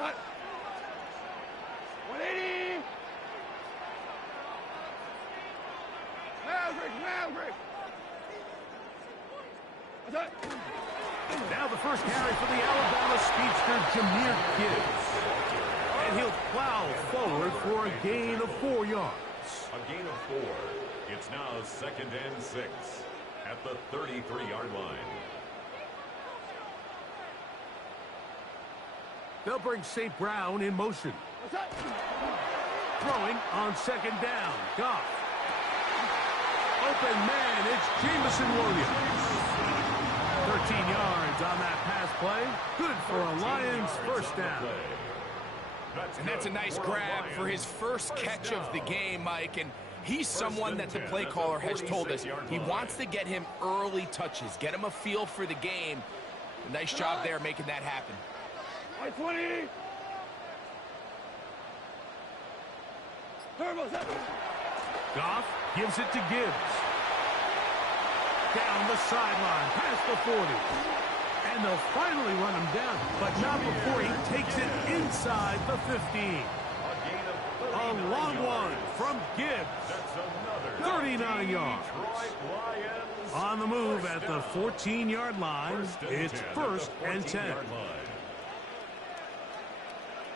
180. Maverick. Now the first carry for the Alabama speedster, Jahmyr Gibbs. And he'll plow forward for a gain of 4 yards. A gain of 4. It's now 2nd and 6 at the 33-yard line. They'll bring St. Brown in motion. Throwing on 2nd down. Goff. Open man, it's Jameson Williams. 13 yards on that pass play. Good for a Lions first down. And that's a nice grab for his first catch of the game, Mike. And he's someone that the play caller has told us he wants to get him early touches, get him a feel for the game. Nice job there making that happen. 20. Goff gives it to Gibbs. Down the sideline, past the 40. And they'll finally run him down, but not before he takes it inside the 15. A long one from Gibbs. 39 yards. On the move at the 14-yard line, it's 1st and 10.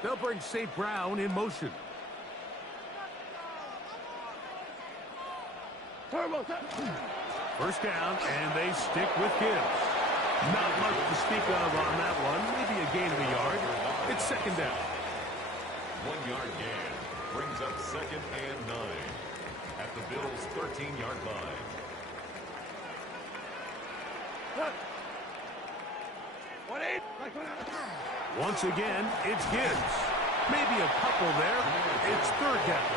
They'll bring St. Brown in motion. First down, and they stick with Gibbs. Not much to speak of on that one. Maybe a gain of a yard. It's 2nd down. 1-yard gain brings up 2nd and 9 at the Bills' 13-yard line. Once again, it's Gibbs. Maybe a couple there. It's 3rd down.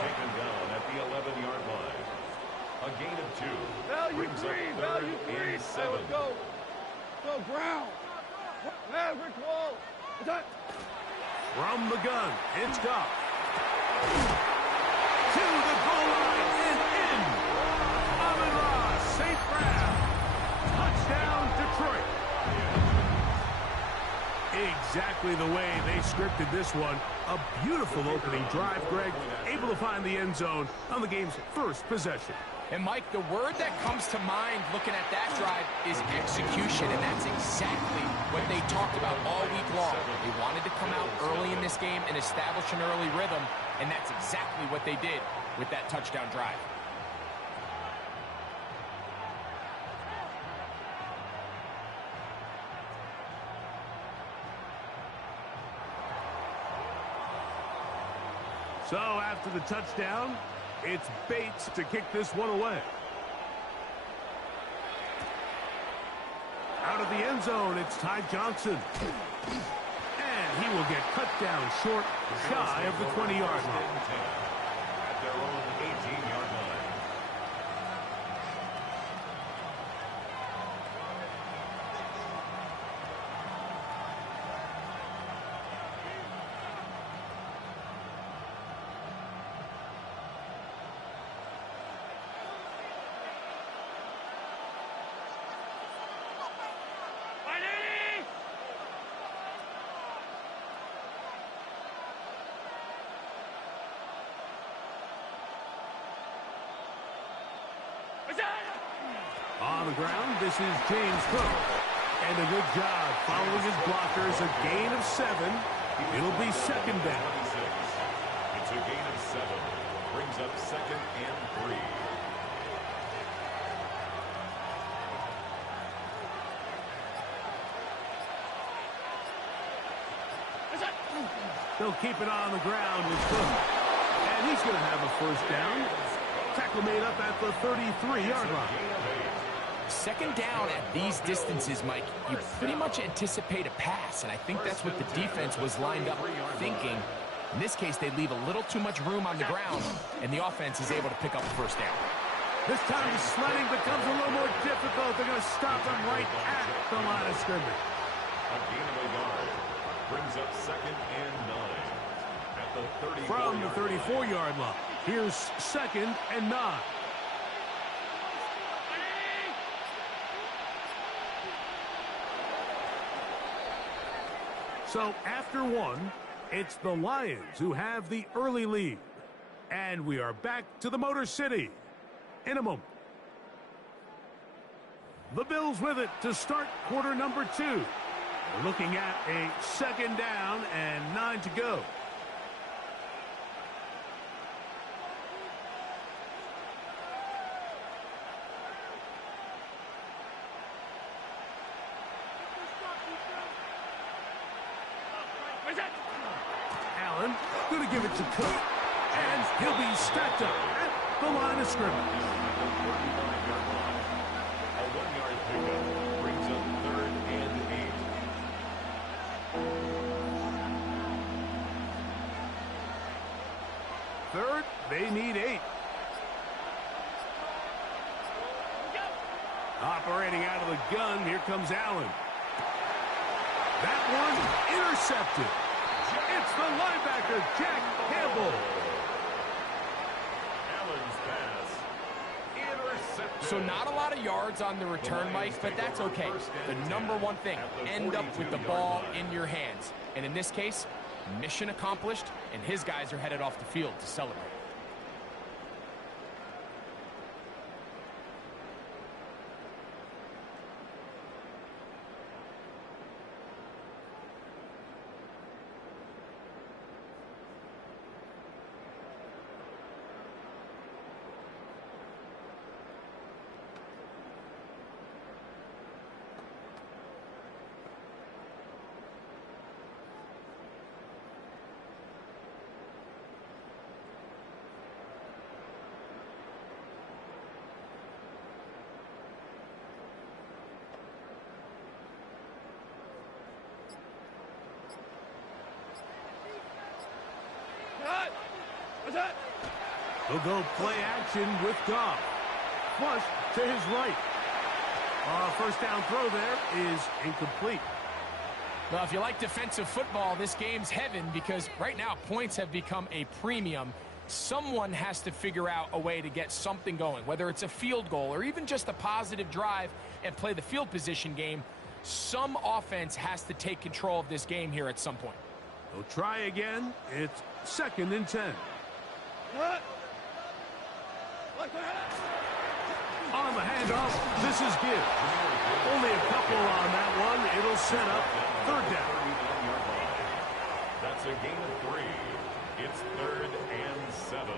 Taken down at the 11-yard line. A gain of 2 brings up 3rd and 7. Go Brown. Maverick wall. From the gun, it's Goff. To the goal line and in. Amon-Ra, St. Brown. Touchdown, Detroit. Exactly the way they scripted this one. A beautiful opening drive, Greg. Able to find the end zone on the game's first possession. And, Mike, the word that comes to mind looking at that drive is execution, and that's exactly what they talked about all week long. They wanted to come out early in this game and establish an early rhythm, and that's exactly what they did with that touchdown drive. So after the touchdown, it's Bates to kick this one away. Out of the end zone, it's Ty Johnson. And he will get cut down short, shy of the 20-yard line. At their own 18-yard line. On the ground, this is James Cook. And a good job following his blockers. A gain of 7. It'll be 2nd down. It's a gain of 7. Brings up 2nd and 3. They'll keep it on the ground with Cook. And he's going to have a first down. Tackle made up at the 33-yard line. 2nd down at these distances, Mike, you pretty much anticipate a pass, and I think that's what the defense was lined up thinking. In this case, they leave a little too much room on the ground, and the offense is able to pick up a first down. This time the sledding becomes a little more difficult. They're going to stop him right at the line of scrimmage. A gain of a yard brings up 2nd and 9 at the 34-yard From the 34-yard line. Here's 2nd and 9. So after one, it's the Lions who have the early lead. And we are back to the Motor City in a moment. The Bills with it to start quarter number 2. We're looking at a 2nd down and 9 to go. Allen going to give it to Cook. And he'll be stacked up at the line of scrimmage. A 1-yard pickup brings up 3rd and 8. 3rd, they need 8. Operating out of the gun, here comes Allen. That one intercepted. It's the linebacker, Jack Campbell. So not a lot of yards on the return, Mike, but that's okay. The number one thing, end up with the ball in your hands. And in this case, mission accomplished, and his guys are headed off the field to celebrate. He'll go play action with Goff. Flush to his right. 1st down throw there is incomplete. Well, if you like defensive football, this game's heaven because right now points have become a premium. Someone has to figure out a way to get something going, whether it's a field goal or even just a positive drive and play the field position game. Some offense has to take control of this game here at some point. They'll try again. It's 2nd and 10. On the handoff, this is Gibbs. Only a couple on that one. It'll set up 3rd down. That's a gain of 3. It's 3rd and 7.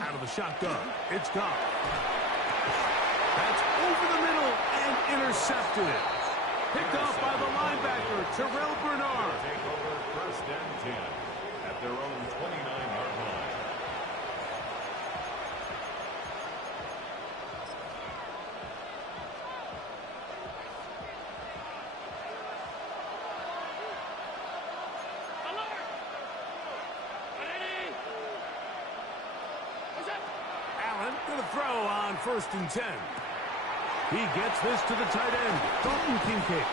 Out of the shotgun, it's Goff. That's over the middle and intercepted. Picked off by the linebacker, Terrell Bernard. Take over 1st and 10 at their own 29-yard line. Going to throw on 1st and 10. He gets this to the tight end, Dalton Kincaid.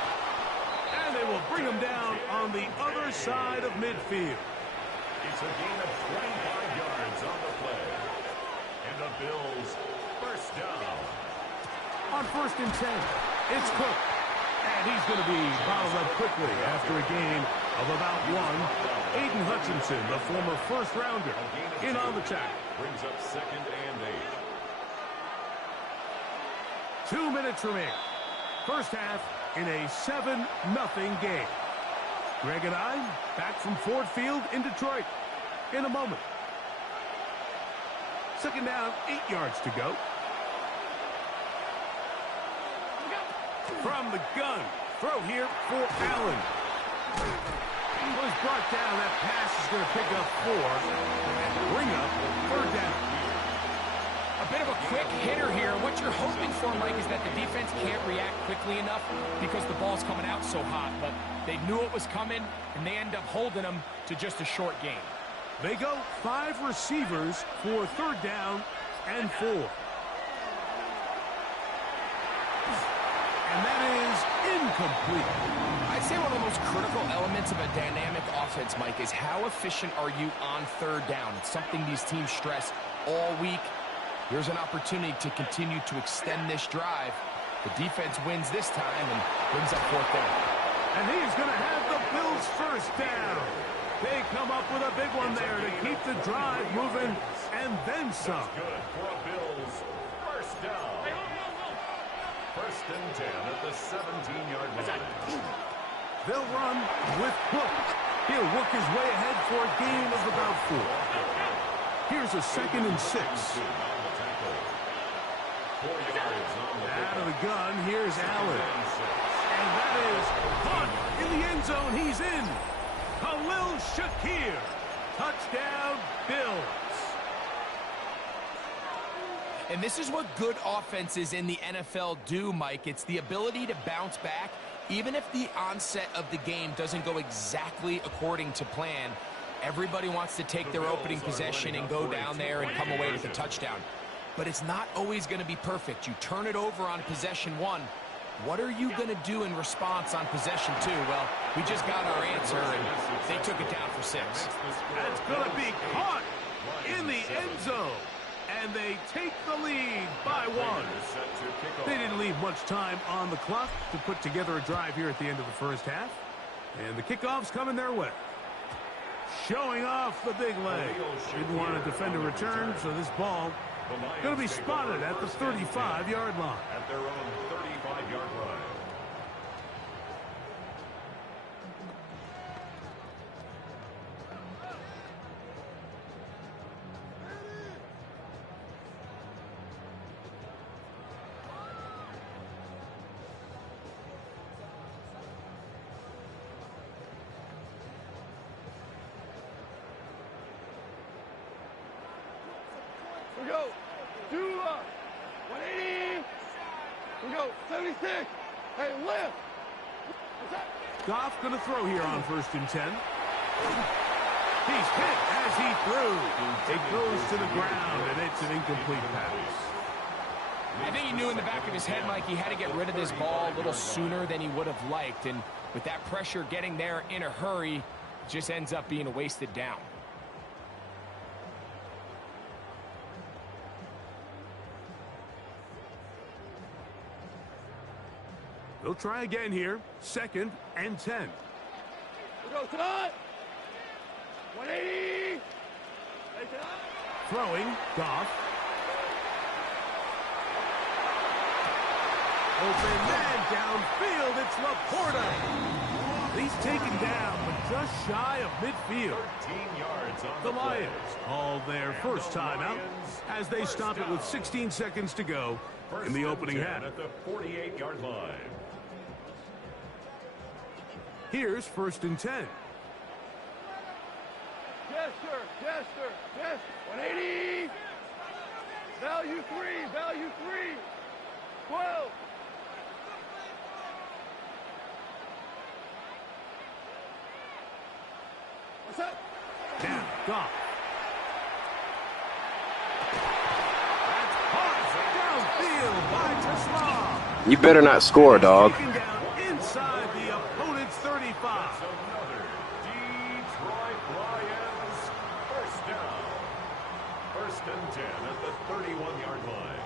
And they will bring him down on the other side of midfield. It's a gain of 25 yards on the play. And the Bills 1st down. On 1st and 10, it's Cook. And he's going to be bottled up quickly after a gain of about 1. Aiden Hutchinson, the former 1st-rounder, in on the tackle. Brings up 2nd and 8. 2 minutes remaining. 1st half in a 7-0 game. Greg and I back from Ford Field in Detroit in a moment. 2nd down, 8 yards to go. From the gun, throw here for Allen. Was brought down. That pass is going to pick up 4 and bring up 3rd down. A bit of a quick hitter here. What you're hoping for, Mike, is that the defense can't react quickly enough because the ball's coming out so hot. But they knew it was coming, and they end up holding them to just a short game. They go 5 receivers for 3rd down and 4. And that is incomplete. I'd say one of the most critical elements of a dynamic offense, Mike, is how efficient are you on 3rd down? It's something these teams stress all week. Here's an opportunity to continue to extend this drive. The defense wins this time and brings up 4th down. And he is going to have the Bills' 1st down. They come up with a big one there to keep the drive moving and then some. That's good for a Bills 1st down. 1st and 10 at the 17-yard line. They'll run with Cook. He'll work his way ahead for a gain of about 4. Here's a 2nd and 6. Out of the gun, here's Allen. And that is Hunt in the end zone. He's in. Khalil Shakir. Touchdown, Bills. And this is what good offenses in the NFL do, Mike. It's the ability to bounce back, even if the onset of the game doesn't go exactly according to plan. Everybody wants to take their opening possession and go down there and come away with a touchdown. But it's not always going to be perfect. You turn it over on possession 1. What are you going to do in response on possession 2? Well, we just got our answer, and they took it down for 6. That's going to be caught in the end zone. And they take the lead by 1. They didn't leave much time on the clock to put together a drive here at the end of the 1st half. And the kickoff's coming their way. Showing off the big leg. Didn't want to defend a return, so this ball going to be spotted at the 35-yard line. At their own 35-yard line. We go. 180. We go. 76. Hey, lift. What's that? Goff going to throw here on 1st and 10. He's hit as he threw. It goes to the ground, and it's an incomplete pass. I think he knew in the back of his head, Mike, he had to get rid of this ball a little sooner than he would have liked. And with that pressure getting there in a hurry, it just ends up being a wasted down. They'll try again here. 2nd and 10. We go tonight. 180. Hey, tonight. Throwing, Goff. Open man downfield. It's Laporta. He's taken down, but just shy of midfield. 13 yards on The Lions call their 1st timeout as they stop it with 16 seconds to go in the opening half. At the 48-yard line. Here's 1st and 10. Yes, sir. Yes, sir. Yes. 180. Value 3. Value 3. 12. What's up? Now, Goff. That's caught downfield by Tesla. You better not score, dog. Taken down inside the opponent's 35. Another Detroit Lions 1st down. 1st and 10 at the 31-yard line.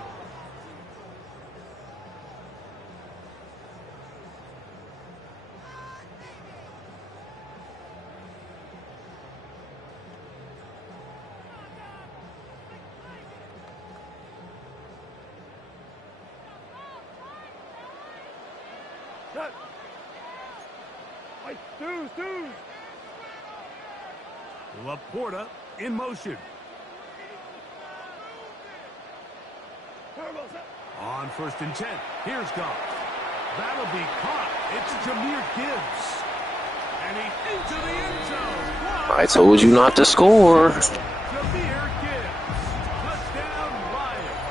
Shut. Wait, Deuce. Laporta in motion. Turbo, set. On 1st and 10. Here's Goff. That'll be caught. It's Jahmyr Gibbs. And he's into the end zone. Wow. I told you not to score. Jahmyr Gibbs. Touchdown, Lions.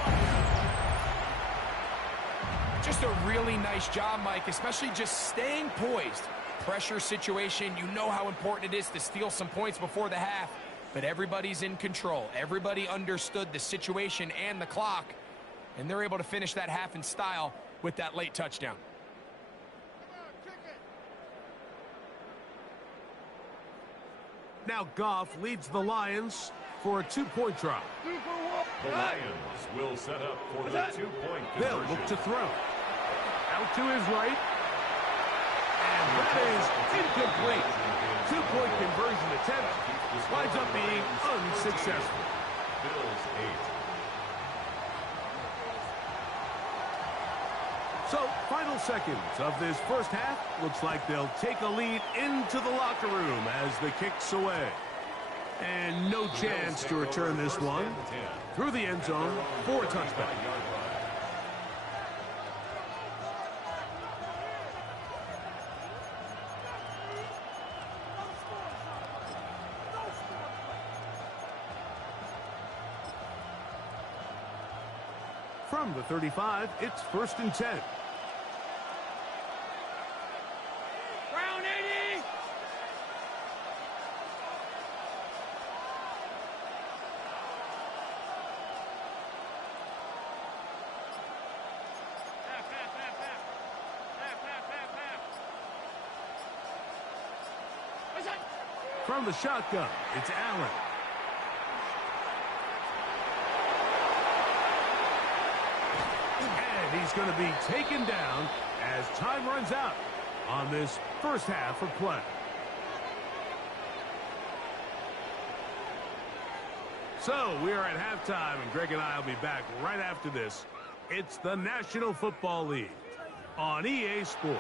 Just a really nice job, Mike, especially just staying poised. Pressure situation, you know how important it is to steal some points before the half. but everybody's in control. Everybody understood the situation and the clock, and they're able to finish that half in style with that late touchdown. Now Goff leads the Lions for a 2-point try. The Lions will set up for the 2-point conversion. They'll look to throw. Out to his right. And that is incomplete. 2-point conversion attempt winds up being unsuccessful. Bills 8. So, final seconds of this first half. Looks like they'll take a lead into the locker room as the kick's away. And no chance to return this one through the end zone for a touchback. From the 35, it's 1st and 10. Round 80! From the shotgun, it's Allen. And he's going to be taken down as time runs out on this first half of play. So we are at halftime, and Greg and I will be back right after this. It's the National Football League on EA Sports.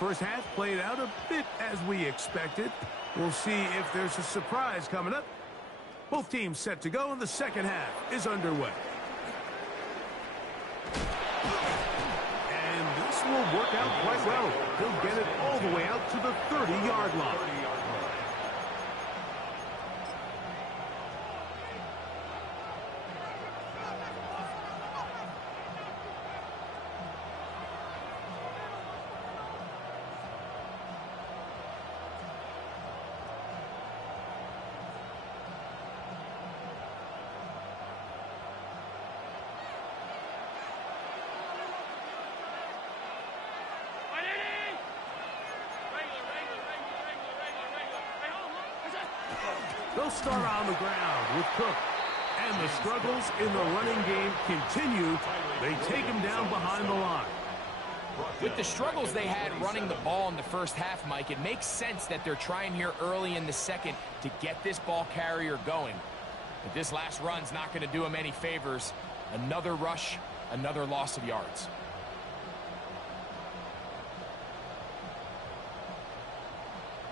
First half played out a bit as we expected. We'll see if there's a surprise coming up. Both teams set to go, and the second half is underway. And this will work out quite well. He'll get it all the way out to the 30-yard line. They'll start on the ground with Cook. And the struggles in the running game continue. They take him down behind the line. With the struggles they had running the ball in the first half, Mike, it makes sense that they're trying here early in the second to get this ball carrier going. But this last run's not going to do him any favors. Another rush, another loss of yards.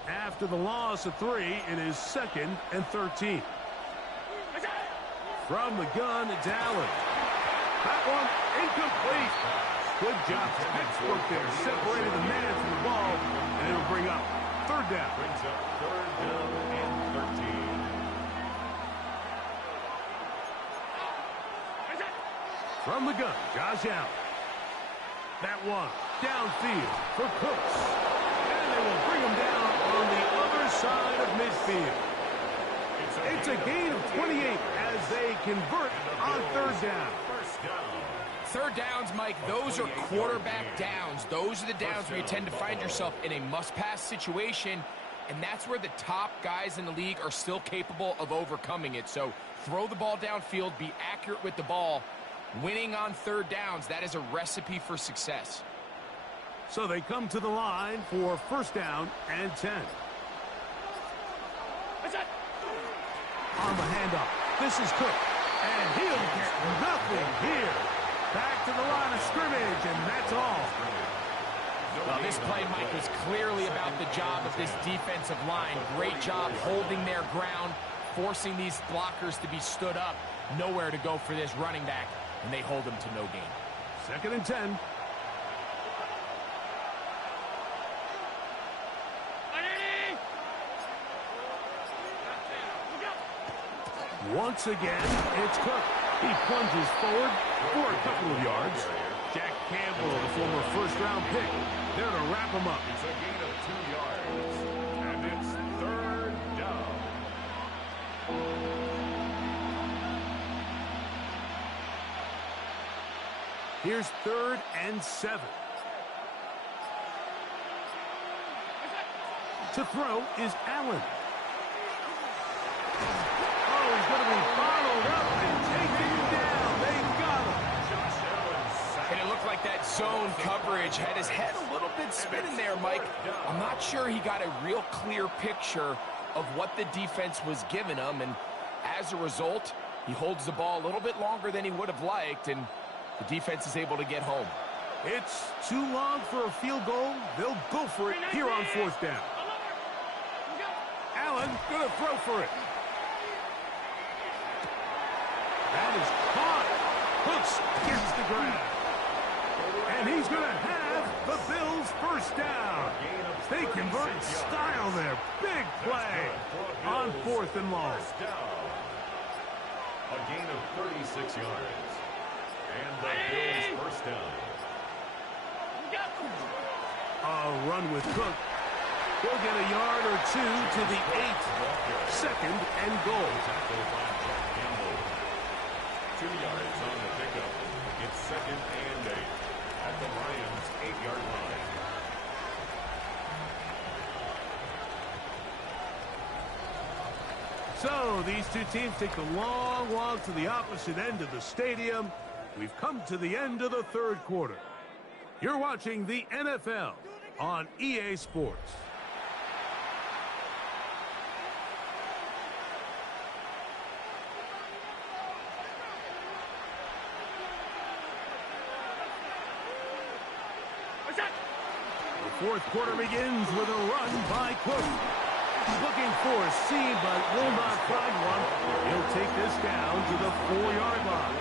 After the loss of 3, it is 2nd and 13. From the gun, it's Allen. That one incomplete. Good job. Textbook there. Separated the man from the ball, and it'll bring up 3rd down. Brings up 3rd down and 13. From the gun, Josh Allen. That one downfield for Cooks. And they will bring him down on the other side of midfield. It's a gain of 28 as they convert on 3rd down. 3rd downs, Mike, those are quarterback downs. Those are the downs where you tend to find yourself in a must-pass situation, and that's where the top guys in the league are still capable of overcoming it. So throw the ball downfield, be accurate with the ball. Winning on 3rd downs, that is a recipe for success. So they come to the line for 1st down and 10. On the handoff, this is Cook, and he'll get nothing here. Back to the line of scrimmage, and that's all. Well, this play, Mike, was clearly about the job of this defensive line. Great job holding their ground, forcing these blockers to be stood up. Nowhere to go for this running back, and they hold him to no gain. 2nd and 10. Once again, it's Cook. He plunges forward for a couple of yards. Jack Campbell, the former first-round pick, there to wrap him up. It's a gain of 2 yards, and it's third down. Here's 3rd and 7. To throw is Allen. Oh, he's going to be followed up and taken down. They got him. And it looked like that zone coverage had his head a little bit spinning there, Mike. I'm not sure he got a real clear picture of what the defense was giving him, and as a result, he holds the ball a little bit longer than he would have liked, and the defense is able to get home. It's too long for a field goal. They'll go for it here on 4th down. Allen going to throw for it. That is caught. Hooks gets the grab. And he's going to have the Bills first down. They convert in style there. Big play on 4th and long. A gain of 36 yards. And the Bills first down. A run with Cook. He'll get a yard or 2 to the 8. 2nd and goal. 2 yards on the pickup. It's 2nd and 8 at the Lions' 8-yard line. So these two teams take the long walk to the opposite end of the stadium. We've come to the end of the 3rd quarter. You're watching the NFL on EA Sports. The 4th quarter begins with a run by Cook. Looking for a seam, but will not find one. He'll take this down to the 4-yard line.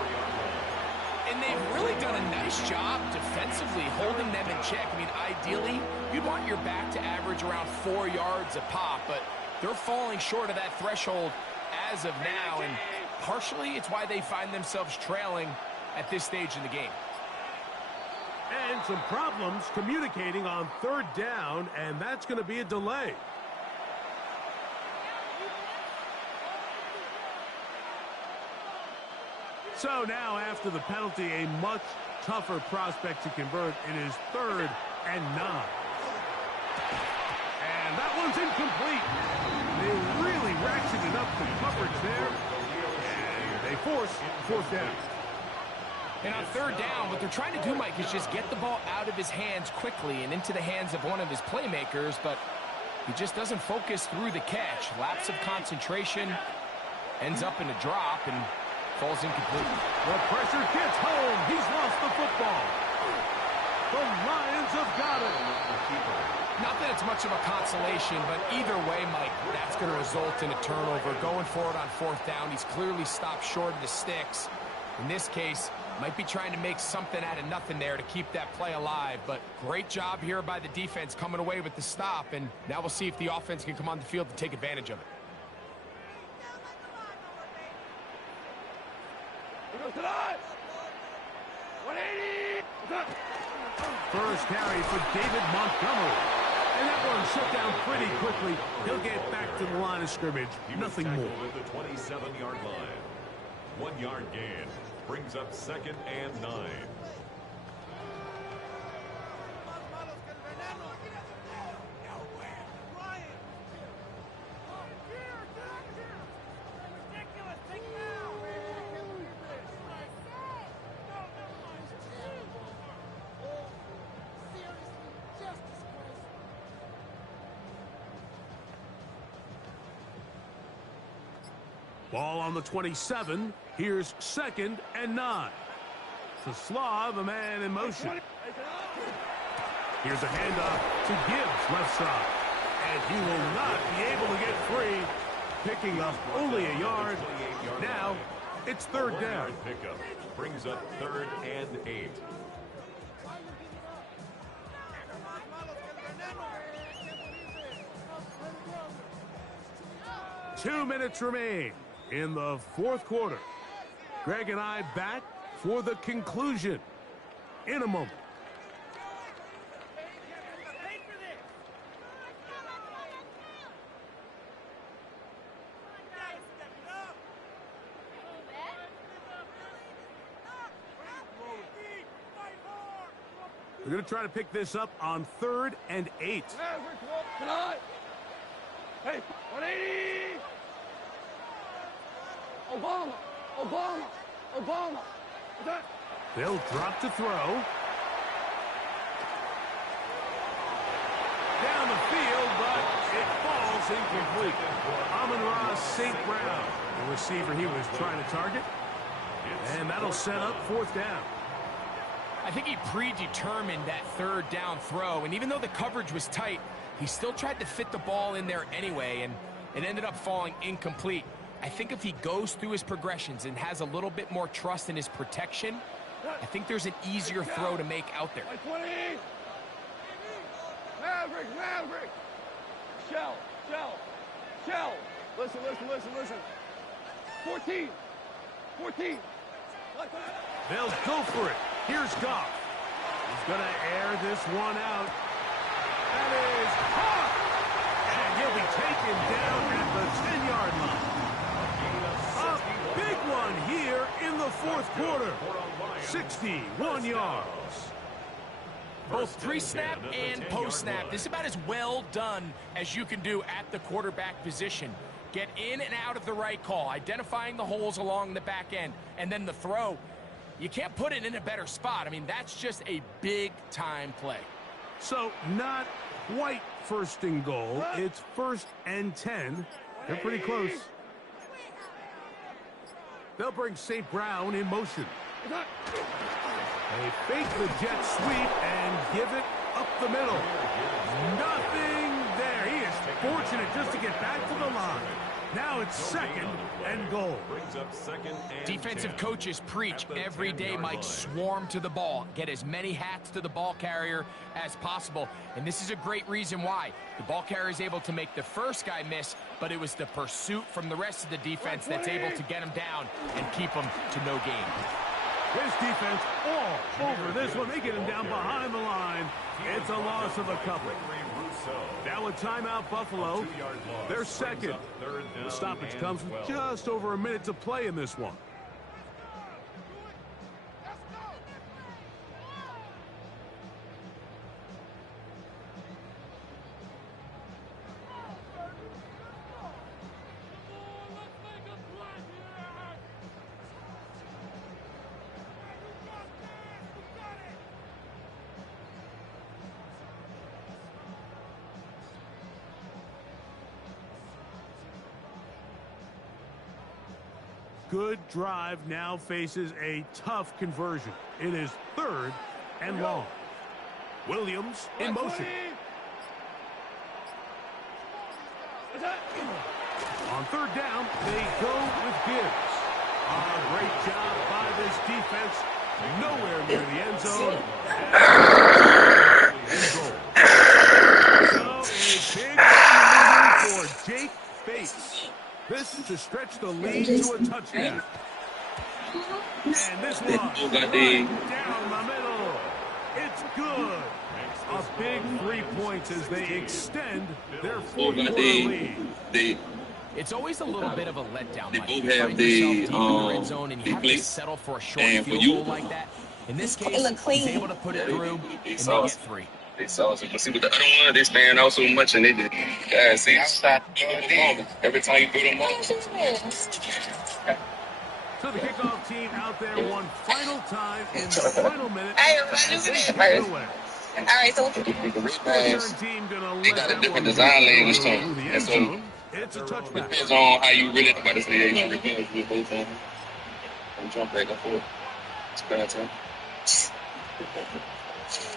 And they've really done a nice job defensively holding them in check. I mean, ideally, you'd want your back to average around 4 yards a pop, but they're falling short of that threshold as of now, and partially it's why they find themselves trailing at this stage in the game. And some problems communicating on 3rd down, and that's going to be a delay. So now, after the penalty, a much tougher prospect to convert. It is 3rd and 9. And that one's incomplete. They really ratcheted up the coverage there. And they force 4th down. And on 3rd down, what they're trying to do, Mike, is just get the ball out of his hands quickly and into the hands of one of his playmakers, but he just doesn't focus through the catch. Lapse of concentration, ends up in a drop, and falls incomplete. The pressure gets home. He's lost the football. The Lions have got it. Not that it's much of a consolation, but either way, Mike, that's going to result in a turnover. Going forward on 4th down, he's clearly stopped short of the sticks. In this case, might be trying to make something out of nothing there to keep that play alive, but great job here by the defense coming away with the stop, and now we'll see if the offense can come on the field to take advantage of it. First carry for David Montgomery. And that one shut down pretty quickly. He'll get back to the line of scrimmage. Nothing more. At the 27-yard line. 1-yard gain. Brings up 2nd and 9. Ball on the 27. Here's 2nd and 9. To Slav, a man in motion. Here's a handoff to Gibbs, left side. And he will not be able to get free. Picking up only a yard. Now, it's 3rd down. Pickup brings up 3rd and 8. 2 minutes remain. in the fourth quarter. Greg and I back for the conclusion in a moment. We're going to try to pick this up on 3rd and 8. Hey, 180! Obama. They'll drop to throw. Down the field, but it falls incomplete. Amon-Ra St. Brown, the receiver he was trying to target. And that'll set up 4th down. I think he predetermined that 3rd down throw, and even though the coverage was tight, he still tried to fit the ball in there anyway, and it ended up falling incomplete. I think if he goes through his progressions and has a little bit more trust in his protection, I think there's an easier throw to make out there. 20! Maverick! Shell! Listen. 14! They'll go for it. Here's Goff. He's going to air this one out. That is caught! And he'll be taken down at the 10-yard line. A big one here in the fourth quarter. 61 yards. Both pre-snap and post-snap, this is about as well done as you can do at the quarterback position. Get in and out of the right call, identifying the holes along the back end, and then the throw. You can't put it in a better spot. I mean, that's just a big-time play. So, not quite 1st and goal. It's 1st and 10. They're pretty close. They'll bring St. Brown in motion. They fake the jet sweep and give it up the middle. Nothing there. He is fortunate just to get back to the line. Now it's 2nd and goal. Defensive coaches preach every day, Mike, swarm to the ball. Get as many hats to the ball carrier as possible. And this is a great reason why. The ball carrier is able to make the first guy miss, but it was the pursuit from the rest of the defense that's able to get him down and keep him to no gain. This defense all over this one. They get him down behind the line. It's a loss of a couple. Now a timeout, Buffalo. They're 2nd. The stoppage comes with just over a minute to play in this one. Good drive now faces a tough conversion. It is 3rd and long. Williams in motion. On 3rd down, they go with Gibbs. Great job by this defense. Nowhere near the end zone. So a big for Jake Bates. This to stretch the lead to a touchdown. And this one right down the middle. It's good. A big 3 points as they extend their 4th-quarter lead. It's always a little bit of a letdown. They Mike. both You have find the yourself deep in the red zone and you have to settle for a short field goal like that. In this case, he's able to put it through and they get 3. They saw it. But see, with the other one, they stand out so much, and they did. Yeah, see, every time you put them on. So the kickoff team out there one final time in the final minute. All right, so They got a different design language to them. And so it's a it touchback. depends on how you really about to say they revenge with both of them. And jump back and forth. It's bad time.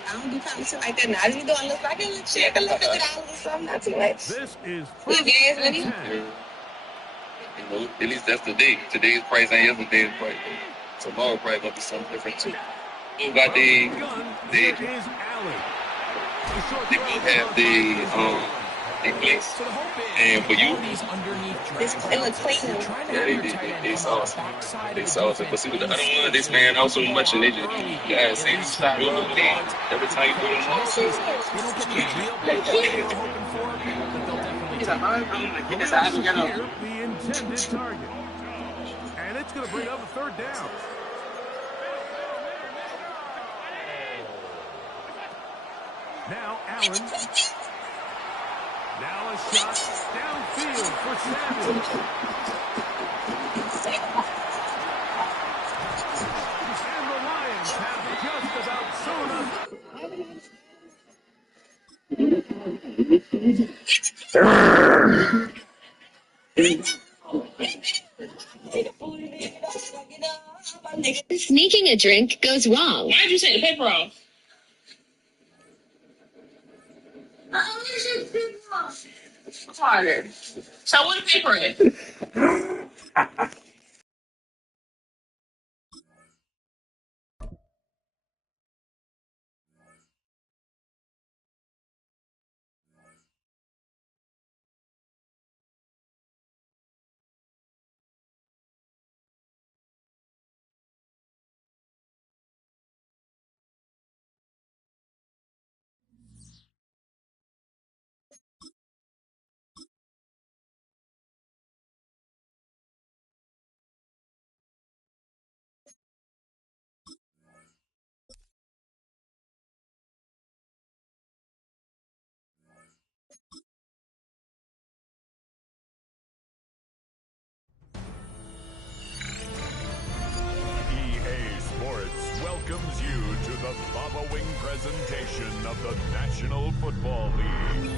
I don't do competition like that now. I just be doing look like a little check, a little $50 or something, not too much. This is Good gas money. You know, at least that's today. Today's price ain't yesterday's price. Tomorrow probably gonna be something different too. Who got Gun, here is Allen. they both have the Big place. So the hope is, And for you, these underneath It looks clean. they saw us. They saw us. But see, with the other one, they stand out so much, and they just, yeah, see, you stop doing the thing. Every time you put them on, They don't get the real big play they were hoping for, but they'll definitely take it. Here, the intended target. And it's going to bring up a third down. Now Allen. Now a shot downfield for Samuel. And the Lions have just about sewn up. Sneaking a drink goes wrong. Why'd you take the paper off? It's harder. So what the paper is? Welcomes you to the following presentation of the National Football League.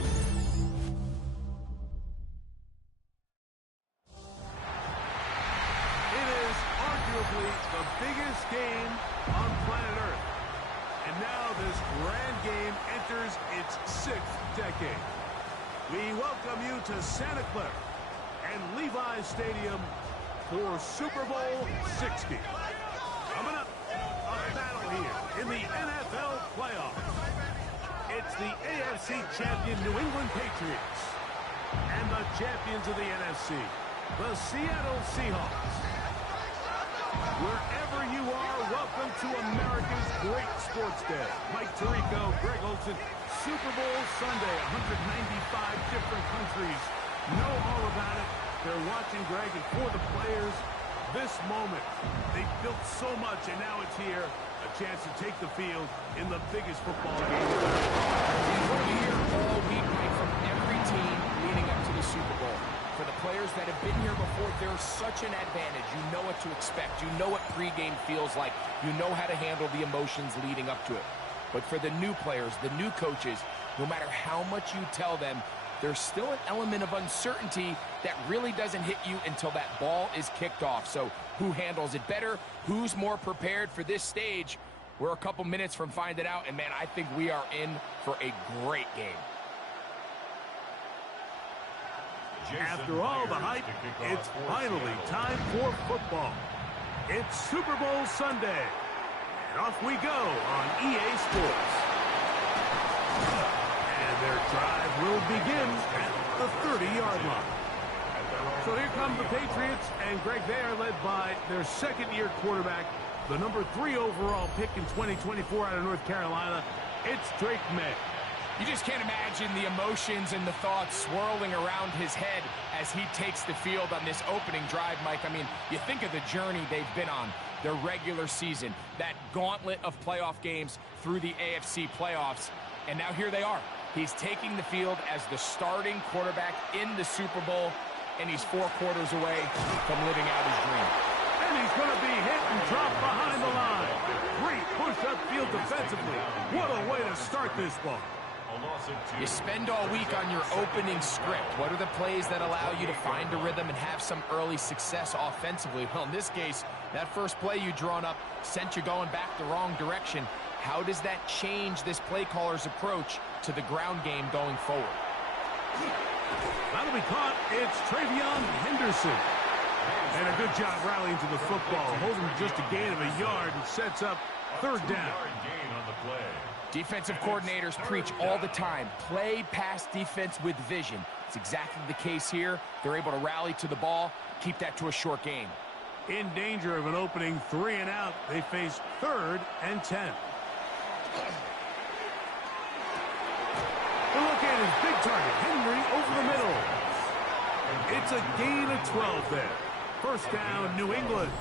It is arguably the biggest game on planet Earth. And now this grand game enters its 6th decade. We welcome you to Santa Clara and Levi's Stadium for Super Bowl 60. Coming up, a battle here in the NFL playoffs. It's the AFC champion New England Patriots and the champions of the NFC, the Seattle Seahawks. Wherever you are, welcome to America's great sports day. Mike Tirico, Greg Olson, Super Bowl Sunday, 195 different countries know all about it. They're watching, Greg, and for the players, this moment, they've built so much, and now it's here, a chance to take the field in the biggest football game of the We're here all week, Mike, from every team leading up to the Super Bowl. For the players that have been here before, there's such an advantage. You know what to expect. You know what pregame feels like. You know how to handle the emotions leading up to it. But for the new players, the new coaches, no matter how much you tell them, there's still an element of uncertainty that really doesn't hit you until that ball is kicked off. So who handles it better? Who's more prepared for this stage? We're a couple minutes from finding out, and man, I think we are in for a great game. After all the hype, it's finally time for football. It's Super Bowl Sunday, and off we go on EA Sports. And their drive will begin at the 30-yard line. So here come the Patriots, and Greg, they are led by their second-year quarterback, the number 3 overall pick in 2024 out of North Carolina. It's Drake May. You just can't imagine the emotions and the thoughts swirling around his head as he takes the field on this opening drive, Mike. I mean, you think of the journey they've been on, their regular season, that gauntlet of playoff games through the AFC playoffs, and now here they are. He's taking the field as the starting quarterback in the Super Bowl, and he's 4 quarters away from living out his dream. And he's going to be hit and dropped behind the line. Great push upfield defensively. What a way to start this ball. You spend all week on your opening script. What are the plays that allow you to find a rhythm and have some early success offensively? Well, in this case, that first play you drawn up sent you going back the wrong direction. How does that change this play caller's approach to the ground game going forward? That'll be caught. It's Travion Henderson. And a good job rallying to the football. Holds him just a gain of a yard and sets up 3rd down. Gain on the play. Defensive coordinators preach all the time, play pass defense with vision. It's exactly the case here. They're able to rally to the ball, keep that to a short game. In danger of an opening 3 and out, they face 3rd and 10. The look at his big target, Henry, over the middle. It's a gain of 12 there. First down, New England.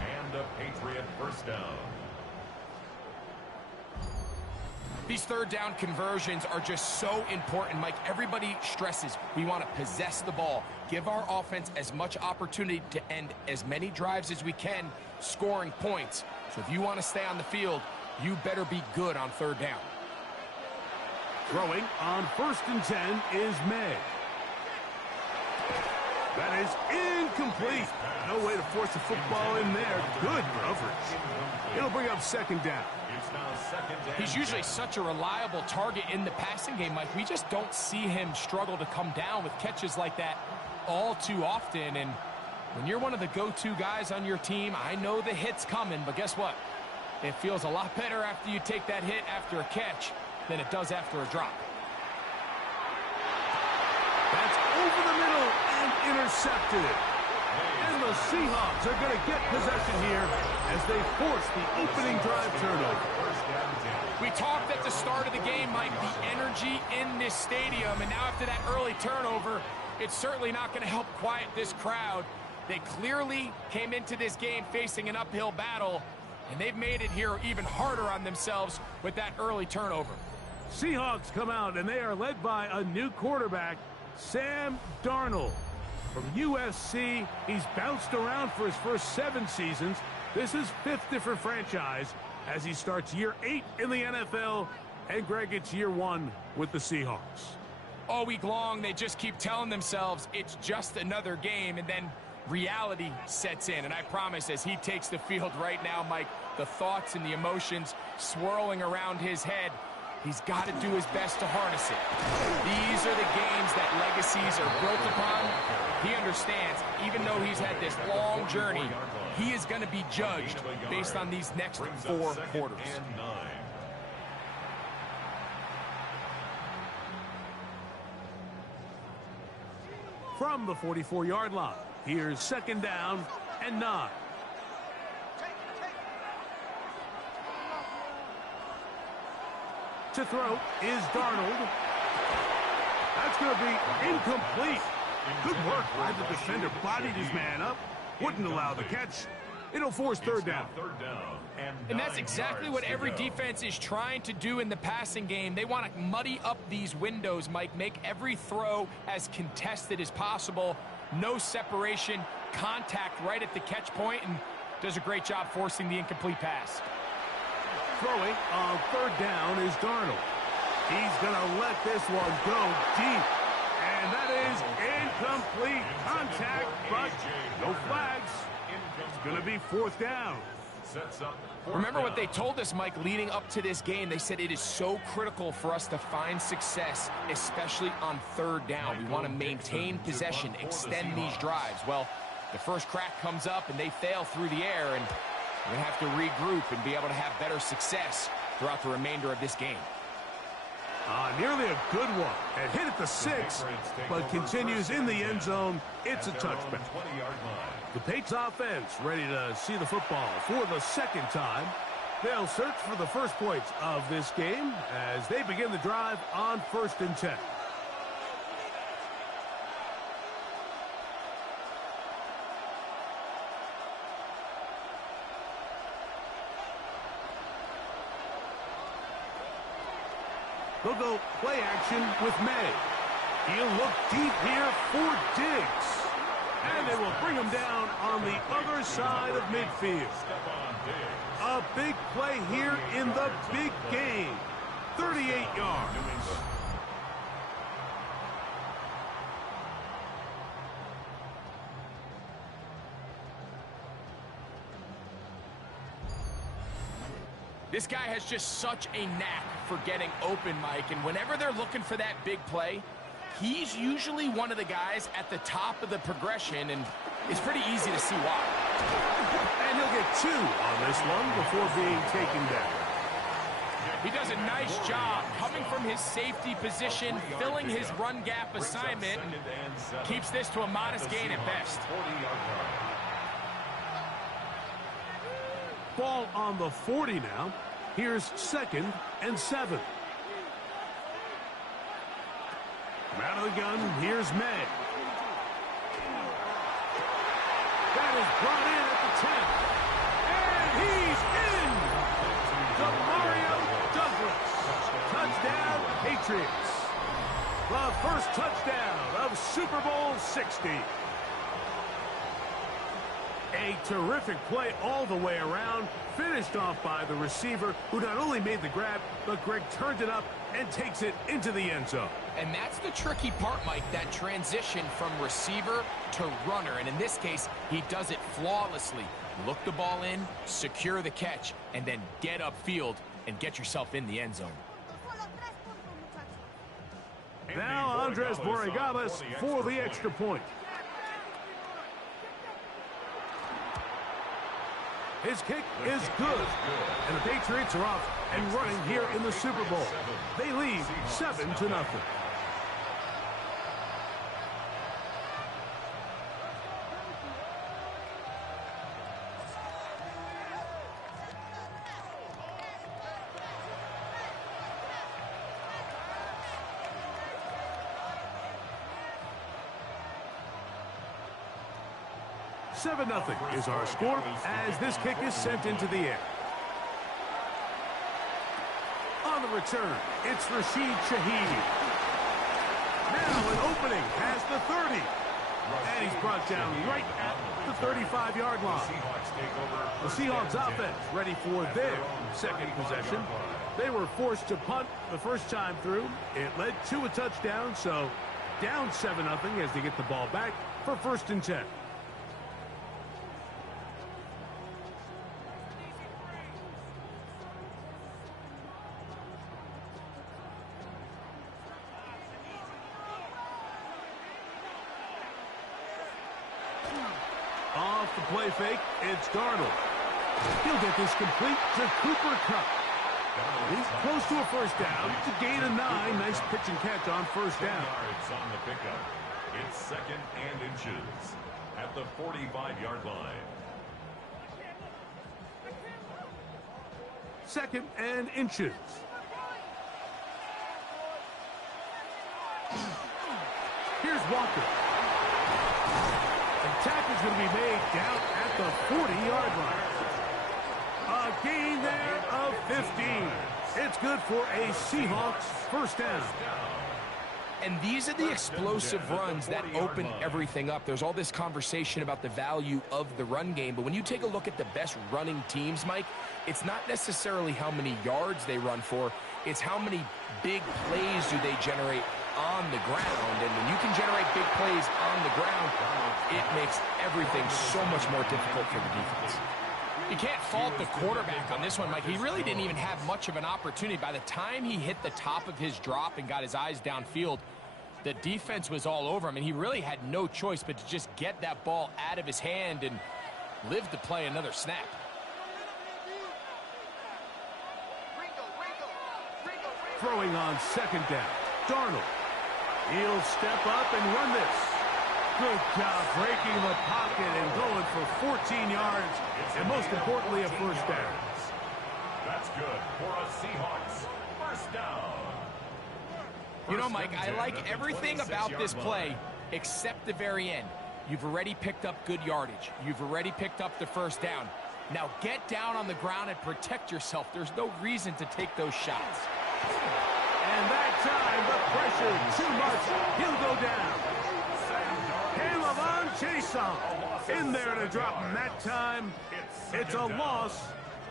And a Patriot first down. These third down conversions are just so important, Mike. Everybody stresses we want to possess the ball, give our offense as much opportunity to end as many drives as we can, scoring points. So if you want to stay on the field, you better be good on third down. Throwing on 1st and 10 is May. That is incomplete. No way to force the football in there. Good coverage. It'll bring up 2nd down. He's usually such a reliable target in the passing game, Mike. We just don't see him struggle to come down with catches like that all too often. And when you're one of the go-to guys on your team, I know the hit's coming, but guess what? It feels a lot better after you take that hit after a catch than it does after a drop. That's over the middle and intercepted. And the Seahawks are going to get possession here as they force the opening drive turnover. We talked at the start of the game, Mike, the energy in this stadium, and now after that early turnover, it's certainly not going to help quiet this crowd. They clearly came into this game facing an uphill battle, and they've made it here even harder on themselves with that early turnover. Seahawks come out, and they are led by a new quarterback, Sam Darnold. From USC, he's bounced around for his first 7 seasons. This is 5th different franchise as he starts year 8 in the NFL. And, Greg, it's year 1 with the Seahawks. All week long, they just keep telling themselves it's just another game, and then reality sets in. And I promise, as he takes the field right now, Mike, the thoughts and the emotions swirling around his head, he's got to do his best to harness it. These are the games that legacies are built upon. He understands, even though he's had this long journey, he is going to be judged based on these next 4 quarters. From the 44-yard line, here's 2nd down and 9. To throw is Darnold. That's going to be incomplete. Good work by the defender. Bodied his man up. Wouldn't allow the catch. It'll force 3rd down. And that's exactly what every defense is trying to do in the passing game. They want to muddy up these windows, Mike. Make every throw as contested as possible. No separation, contact right at the catch point, and does a great job forcing the incomplete pass. Throwing on 3rd down is Darnold. He's going to let this one go deep. And that is incomplete contact, but no flags. It's going to be 4th down. Remember what they told us, Mike, leading up to this game. They said it is so critical for us to find success, especially on 3rd down. We want to maintain possession, extend these drives. Well, the first crack comes up, and they fail through the air, and we have to regroup and be able to have better success throughout the remainder of this game. Nearly a good one. It hit at the 6, but continues in the end zone. It's a touchback. The Patriots offense ready to see the football for the 2nd time. They'll search for the first points of this game as they begin the drive on 1st and 10. They'll go play action with May. He'll look deep here for Diggs. And they will bring him down on the other side of midfield. A big play here in the big game. 38 yards. This guy has just such a knack for getting open, Mike, and whenever they're looking for that big play, he's usually one of the guys at the top of the progression, and it's pretty easy to see why. And he'll get 2 on this one before being taken down. He does a nice job coming from his safety position, filling his run gap assignment, and keeps this to a modest gain at best. Ball on the 40 now. Here's 2nd and 7. From out of the gun, here's May. That is brought in at the 10. And he's in! Mario Douglas. Touchdown, Patriots. The first touchdown of Super Bowl 60. A terrific play all the way around, finished off by the receiver, who not only made the grab, but Greg turned it up and takes it into the end zone. And that's the tricky part, Mike, that transition from receiver to runner. And in this case, he does it flawlessly. Look the ball in, secure the catch, and then get upfield and get yourself in the end zone. Now Andres Borregales for the extra point. His kick is good. And the Patriots are off and running here in the Super Bowl. They lead 7-0. Seven 0 is our score as this kick is sent into the air. On the return, it's Rashid Shaheed. Now an opening has the 30. And he's brought down right at the 35-yard line. The Seahawks offense ready for their second possession. They were forced to punt the first time through. It led to a touchdown, so down 7-0 as they get the ball back for 1st and 10. Off the play fake, it's Darnold. He'll get this complete to Cooper Kupp. He's close to a first down to gain a 9. Nice pitch and catch on first down. On the pickup. It's 2nd and inches at the 45-yard line. 2nd and inches. Here's Walker. The tackle's going to be made down at the 40-yard line. A gain there of 15. It's good for a Seahawks first down. And these are the explosive runs that open everything up. There's all this conversation about the value of the run game, but when you take a look at the best running teams, Mike, it's not necessarily how many yards they run for, it's how many big plays do they generate on the ground. And when you can generate big plays on the ground, it makes everything so much more difficult for the defense. You can't fault the quarterback on this one, Mike. He really didn't even have much of an opportunity. By the time he hit the top of his drop and got his eyes downfield, the defense was all over him, and he really had no choice but to just get that ball out of his hand and live to play another snap. Throwing on 2nd down, Darnold. He'll step up and run this. Good job breaking the pocket and going for 14 yards, and most importantly, a first down. That's good for a Seahawks first down. You know, Mike, I like everything about this play except the very end. You've already picked up good yardage. You've already picked up the first down. Now get down on the ground and protect yourself. There's no reason to take those shots. And that time, the pressure too much. He'll go down. Caleb Chason in there to drop him that time. It's a loss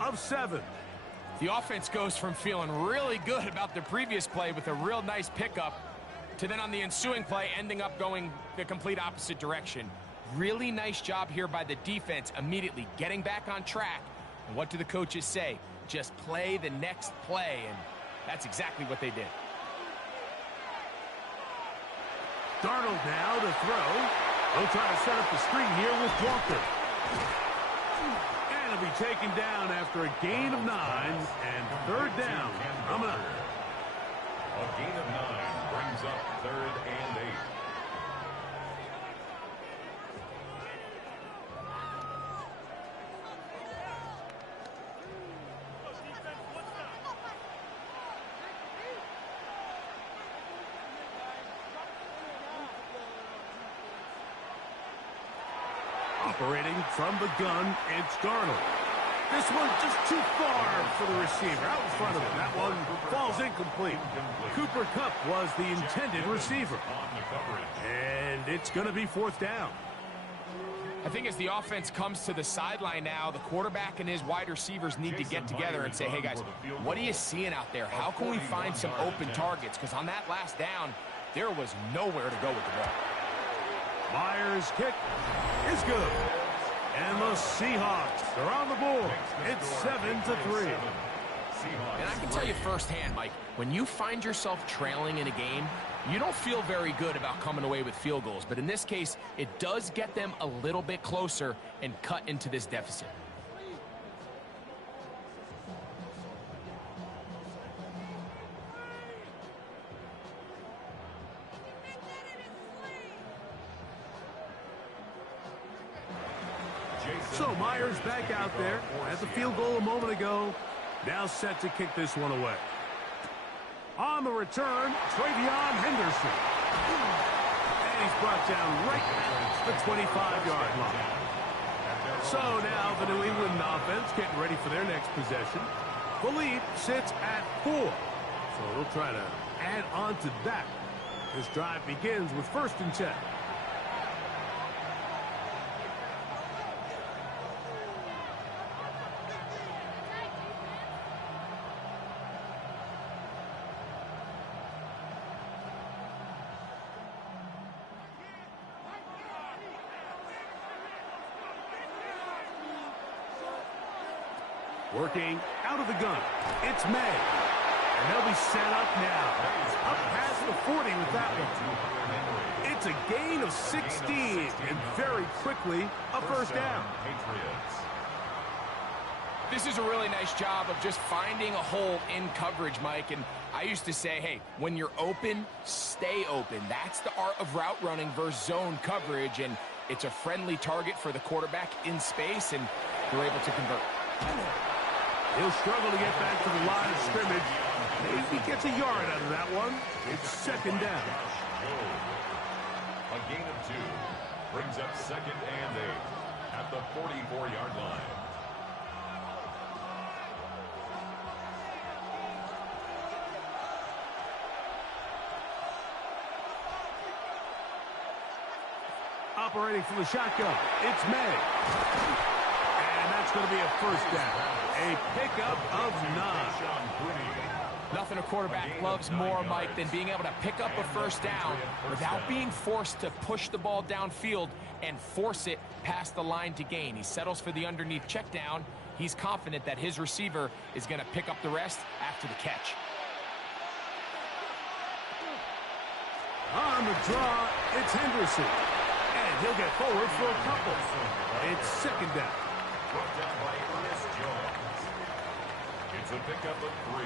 of 7. The offense goes from feeling really good about the previous play with a real nice pickup to then on the ensuing play ending up going the complete opposite direction. Really nice job here by the defense immediately getting back on track. And what do the coaches say? Just play the next play, and that's exactly what they did. Darnold now to throw. He'll try to set up the screen here with Walker. And he'll be taken down after a gain of 9 and third down. Coming up. A gain of 9 brings up 3rd and 8. Operating from the gun, it's Darnold. This one just too far for the receiver. Out in front of him. That one falls incomplete. Cooper Kupp was the intended receiver. And it's going to be 4th down. I think as the offense comes to the sideline now, the quarterback and his wide receivers need to get together and say, hey, guys, what are you seeing out there? How can we find some open targets? Because on that last down, there was nowhere to go with the ball. Myers' kick is good. And the Seahawks are on the board. It's 7-3. And I can tell you firsthand, Mike, when you find yourself trailing in a game, you don't feel very good about coming away with field goals. But in this case, it does get them a little bit closer and cut into this deficit. So Myers back out there at the field goal a moment ago. Now set to kick this one away. On the return, Travion Henderson. And he's brought down right at the 25-yard line. So now the New England offense getting ready for their next possession. The lead sits at 4. So they'll try to add on to that. This drive begins with 1st and 10. Working out of the gun. It's May. And they'll be set up now. Up past the 40 with that one. It's a gain of 16. And very quickly, a 1st down. This is a really nice job of just finding a hole in coverage, Mike. And I used to say, hey, when you're open, stay open. That's the art of route running versus zone coverage. And it's a friendly target for the quarterback in space, and they're able to convert. He'll struggle to get back to the line of scrimmage. Maybe gets a yard out of that one. It's 2nd down. A gain of 2 brings up 2nd and 8 at the 44-yard line. Operating from the shotgun, it's May. And that's going to be a 1st down. A pickup of 9. Nothing a quarterback loves more, Mike, than being able to pick up a 1st down without being forced to push the ball downfield and force it past the line to gain. He settles for the underneath check down. He's confident that his receiver is going to pick up the rest after the catch. On the draw, it's Henderson. And he'll get forward for a couple. It's 2nd down. Brought down by Ernest Jones. It's a pickup of 3.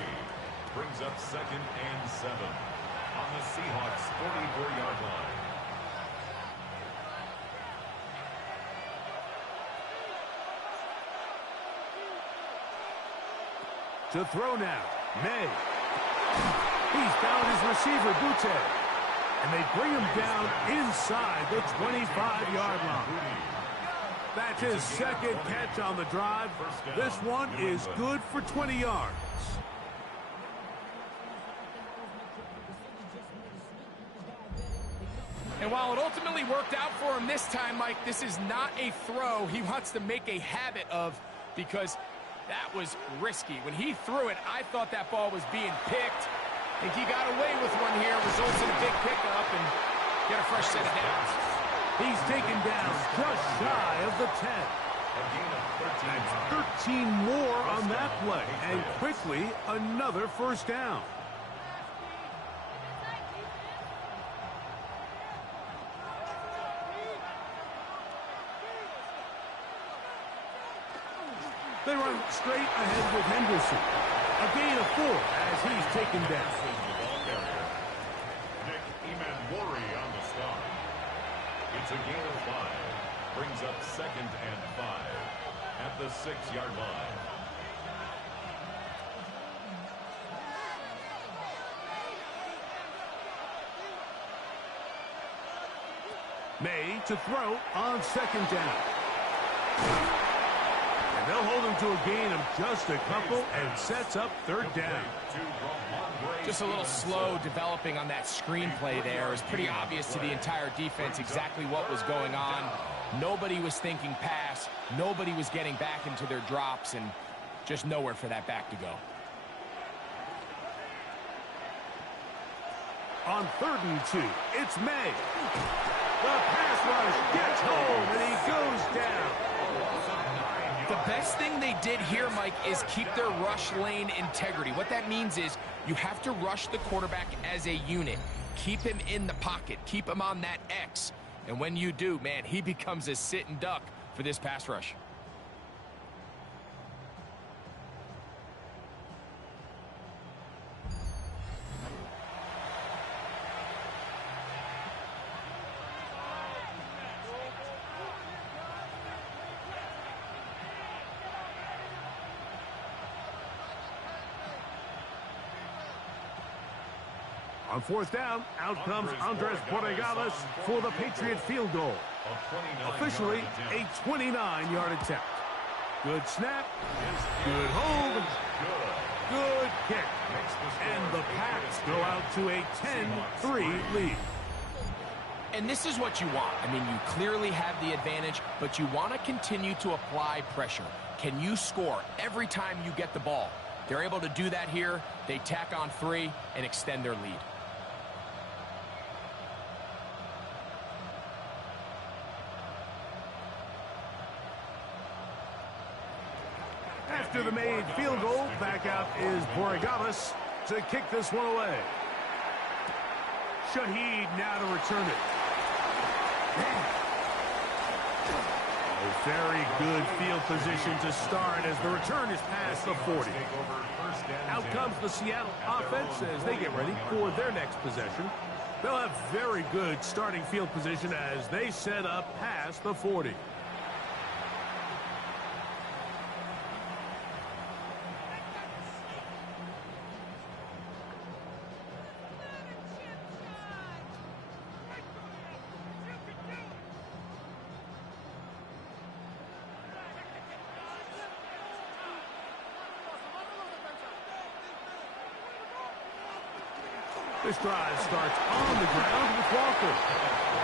Brings up 2nd and 7 on the Seahawks 44-yard line. To throw now, May. He's found his receiver, Butte. And they bring him down inside the 25-yard line. That's his 2nd catch on the drive. This one is good for 20 yards. And while it ultimately worked out for him this time, Mike, this is not a throw he wants to make a habit of, because that was risky. When he threw it, I thought that ball was being picked. I think he got away with one here, results in a big pickup, and get a fresh set of downs. He's taken down just shy of the 10. That's 13 more on that play, and quickly another 1st down. They run straight ahead with Henderson. A gain of 4 as he's taken down. On the stop. It's a gain of 5. Brings up 2nd and 5 at the 6-yard line. May to throw on 2nd down. And they'll hold him to a gain of just a couple and sets up 3rd down. Just a little slow developing on that screenplay there. It was pretty obvious to the entire defense exactly what was going on. Nobody was thinking pass. Nobody was getting back into their drops, and just nowhere for that back to go. On 3rd and 2, it's May. The pass rush gets home, and he goes down. The best thing they did here, Mike, is keep their rush lane integrity. What that means is you have to rush the quarterback as a unit. Keep him in the pocket. Keep him on that X. And when you do, man, he becomes a sitting duck for this pass rush. On 4th down, out comes Andres Borregales for the Patriot field goal. Officially a 29-yard attempt. Good snap, good hold, good kick. And the Pats go out to a 10-3 lead. And this is what you want. I mean, you clearly have the advantage, but you want to continue to apply pressure. Can you score every time you get the ball? They're able to do that here. They tack on 3 and extend their lead. After the made field goal, back out is Borregales to kick this one away. Shaheed now to return it. A very good field position to start as the return is past the 40. Out comes the Seattle offense as they get ready for their next possession. They'll have very good starting field position as they set up past the 40. This drive starts on the ground with Walker.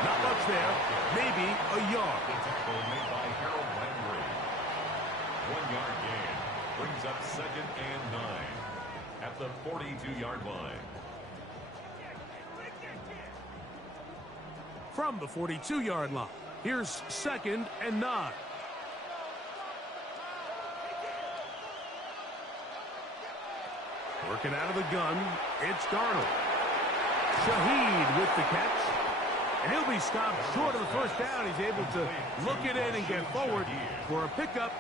Not much there, maybe a yard. Made by Harold Landry. 1-yard gain brings up 2nd and 9 at the 42-yard line. From the 42-yard line, here's 2nd and 9. Working out of the gun, it's Darnold. Shaheed with the catch. And he'll be stopped short of the 1st down. He's able to look it in and get forward for a pickup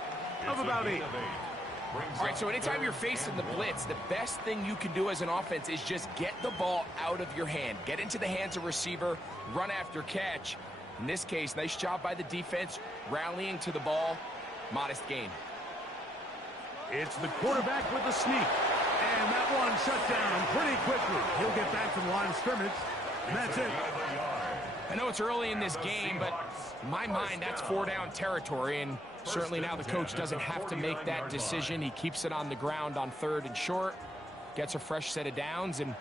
of about 8. All right, so anytime you're facing the blitz, the best thing you can do as an offense is just get the ball out of your hand. Get into the hands of receiver, run after catch. In this case, nice job by the defense, rallying to the ball. Modest gain. It's the quarterback with the sneak. And that one shut down pretty quickly. He'll get back to the line of scrimmage, and that's it. I know it's early in this game, but in my mind, that's 4-down territory, and certainly now the coach doesn't have to make that decision. He keeps it on the ground on 3rd and short, gets a fresh set of downs, and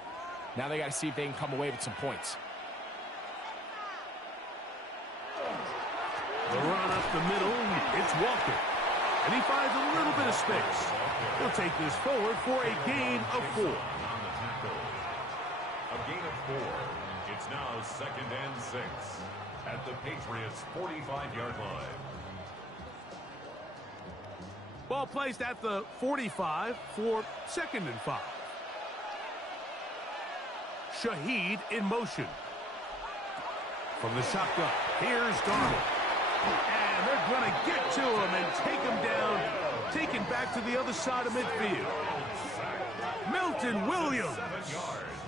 now they got to see if they can come away with some points. The run up the middle, it's Walker. And he finds a little bit of space. He'll take this forward for a gain of 4. On the tackle. A gain of 4. It's now 2nd and 6 at the Patriots' 45-yard line. Ball placed at the 45 for 2nd and 5. Shaheed in motion. From the shotgun, here's Darnold. And they're going to get to him and take him down taken back to the other side of midfield. Milton Williams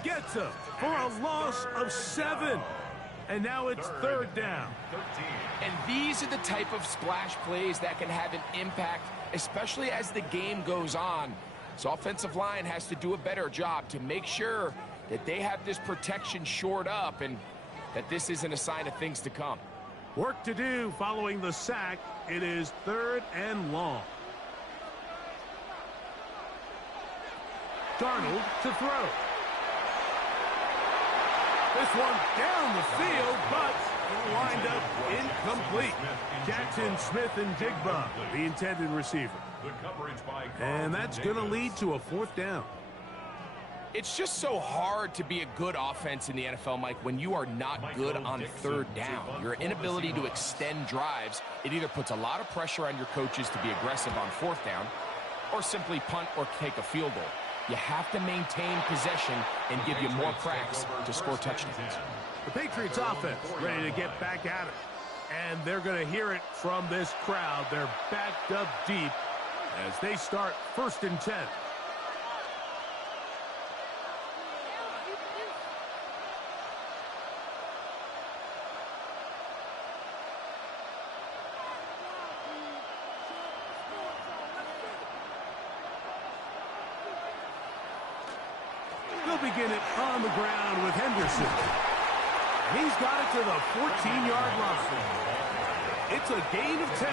gets him for a loss of 7. And now it's 3rd down. And these are the type of splash plays that can have an impact, especially as the game goes on. So offensive line has to do a better job to make sure that they have this protection shored up and that this isn't a sign of things to come. Work to do following the sack. It is 3rd and long. Darnold to throw. This one down the field, but lined up incomplete. Jackson, Smith, and Jigba, the intended receiver. And that's going to lead to a 4th down. It's just so hard to be a good offense in the NFL, Mike, when you are not good on 3rd down. Your inability to extend drives, it either puts a lot of pressure on your coaches to be aggressive on 4th down or simply punt or take a field goal. You have to maintain possession and give you more cracks to score touchdowns. The Patriots offense ready to get back at it. And they're going to hear it from this crowd. They're backed up deep as they start 1st and 10. They'll begin it on the ground with Henderson. He's got it to the 14-yard line. It's a gain of 10.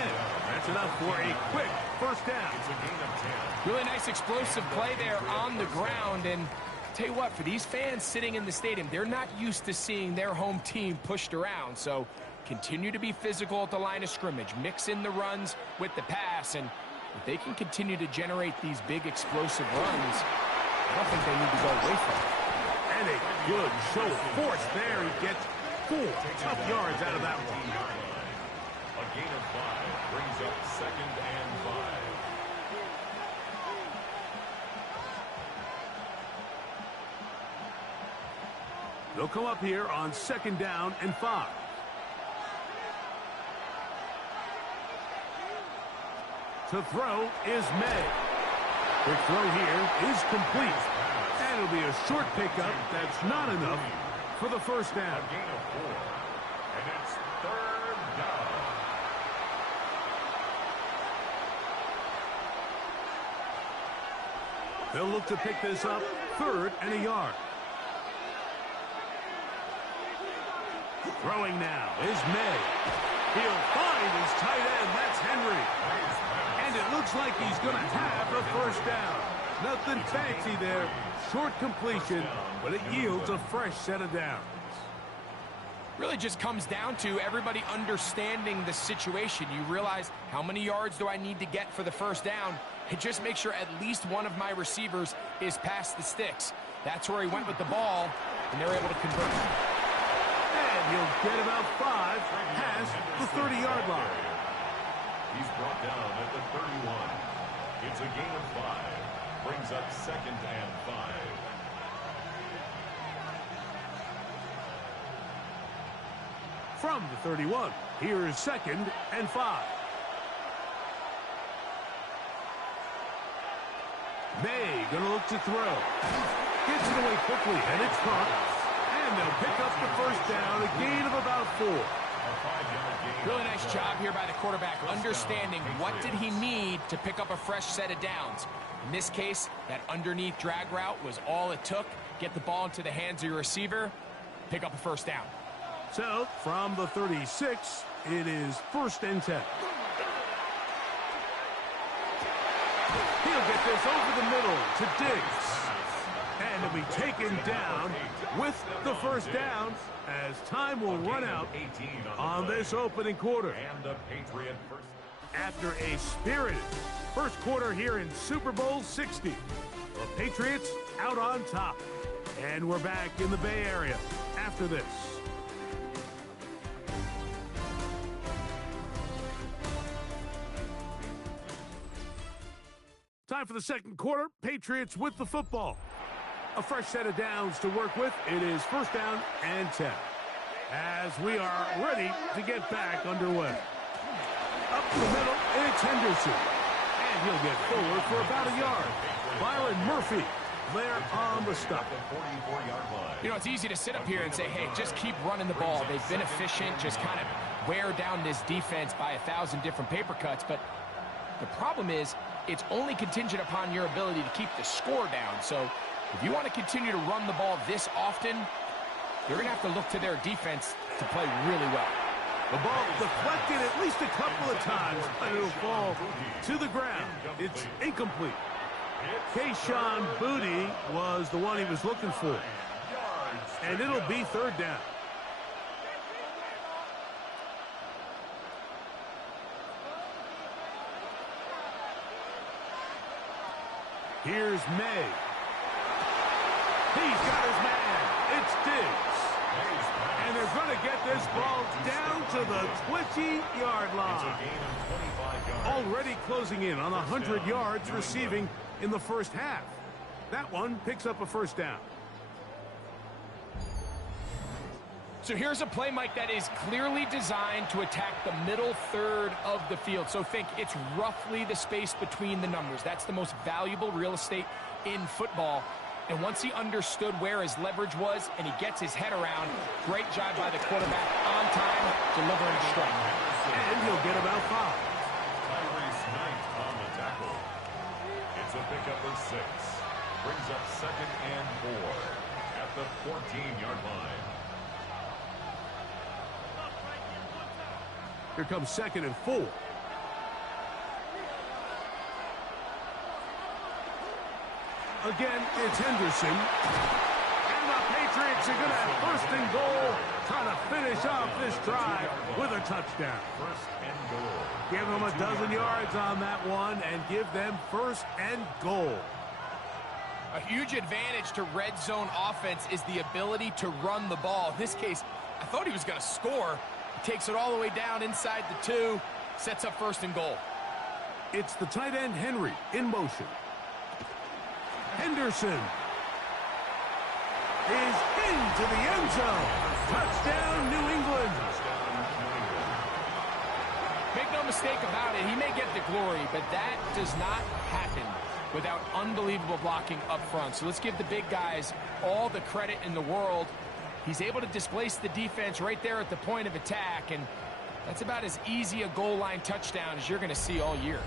That's enough for a quick 1st down. Really nice explosive play there on the ground. And tell you what, for these fans sitting in the stadium, they're not used to seeing their home team pushed around. So continue to be physical at the line of scrimmage. Mix in the runs with the pass. And if they can continue to generate these big explosive runs, I don't think they need to go away from it. And a good show of force there. He gets 4 tough yards out of that one. A gain of 5 brings up 2nd and 5. They'll come up here on 2nd down and 5. To throw is May. Quick throw here is complete. And it'll be a short pickup. That's not enough for the 1st down. A gain of 4. And it's 3rd down. They'll look to pick this up 3rd and a yard. Throwing now is May. He'll find his tight end. That's Henry. And it looks like he's going to have the 1st down. Nothing fancy there. Short completion, but it yields a fresh set of downs. Really just comes down to everybody understanding the situation. You realize, how many yards do I need to get for the 1st down? And just make sure at least one of my receivers is past the sticks. That's where he went with the ball, and they're able to convert. And he'll get about 5 past the 30-yard line. He's brought down at the 31. It's a gain of 5. Brings up 2nd and 5. From the 31, here is 2nd and 5. May gonna look to throw. Gets it away quickly, and it's caught. And they'll pick up the 1st down, a gain of about 4. Really nice job here by the quarterback, understanding what did he need to pick up a fresh set of downs. In this case, that underneath drag route was all it took. Get the ball into the hands of your receiver, pick up a 1st down. So, from the 36, it is 1st and 10. He'll get this over the middle to Diggs. And he'll be taken down with the 1st down as time will run out on this opening quarter. After a spirited 1st quarter here in Super Bowl 60, the Patriots out on top. And we're back in the Bay Area after this. Time for the 2nd quarter. Patriots with the football. A fresh set of downs to work with. It is 1st down and 10. As we are ready to get back underway. Up the middle, it's Henderson. And he'll get forward for about a yard. Byron Murphy there on the stop. You know, it's easy to sit up here and say, hey, just keep running the ball. They've been efficient, just kind of wear down this defense by 1,000 different paper cuts. But the problem is, it's only contingent upon your ability to keep the score down. So if you want to continue to run the ball this often, you're going to have to look to their defense to play really well. The ball deflected at least a couple of times, but it'll fall to the ground. It's incomplete. Kayshawn Booty was the one he was looking for. And it'll be third down. Here's May. He's got his man. It's Diggs. And they're going to get this ball down to the 20-yard line. Already closing in on 100 yards receiving in the first half. That one picks up a first down. So here's a play, Mike, that is clearly designed to attack the middle third of the field. So think it's roughly the space between the numbers. That's the most valuable real estate in football. And once he understood where his leverage was and he gets his head around, great job by the quarterback on time, delivering strike. And he'll get about 5. Tyrese Knight on the tackle. It's a pickup of 6. Brings up 2nd and 4 at the 14-yard line. Here comes 2nd and 4. Again, it's Henderson. And the Patriots are going to have 1st and goal, trying to finish off this drive with a touchdown. 1st and goal. Give them a dozen yards on that one and give them 1st and goal. A huge advantage to red zone offense is the ability to run the ball. In this case, I thought he was going to score. He takes it all the way down inside the 2, sets up 1st and goal. It's the tight end Henry in motion. Henderson is into the end zone. Touchdown, New England. Make no mistake about it, he may get the glory, but that does not happen without unbelievable blocking up front. So let's give the big guys all the credit in the world. He's able to displace the defense right there at the point of attack, and that's about as easy a goal line touchdown as you're going to see all year.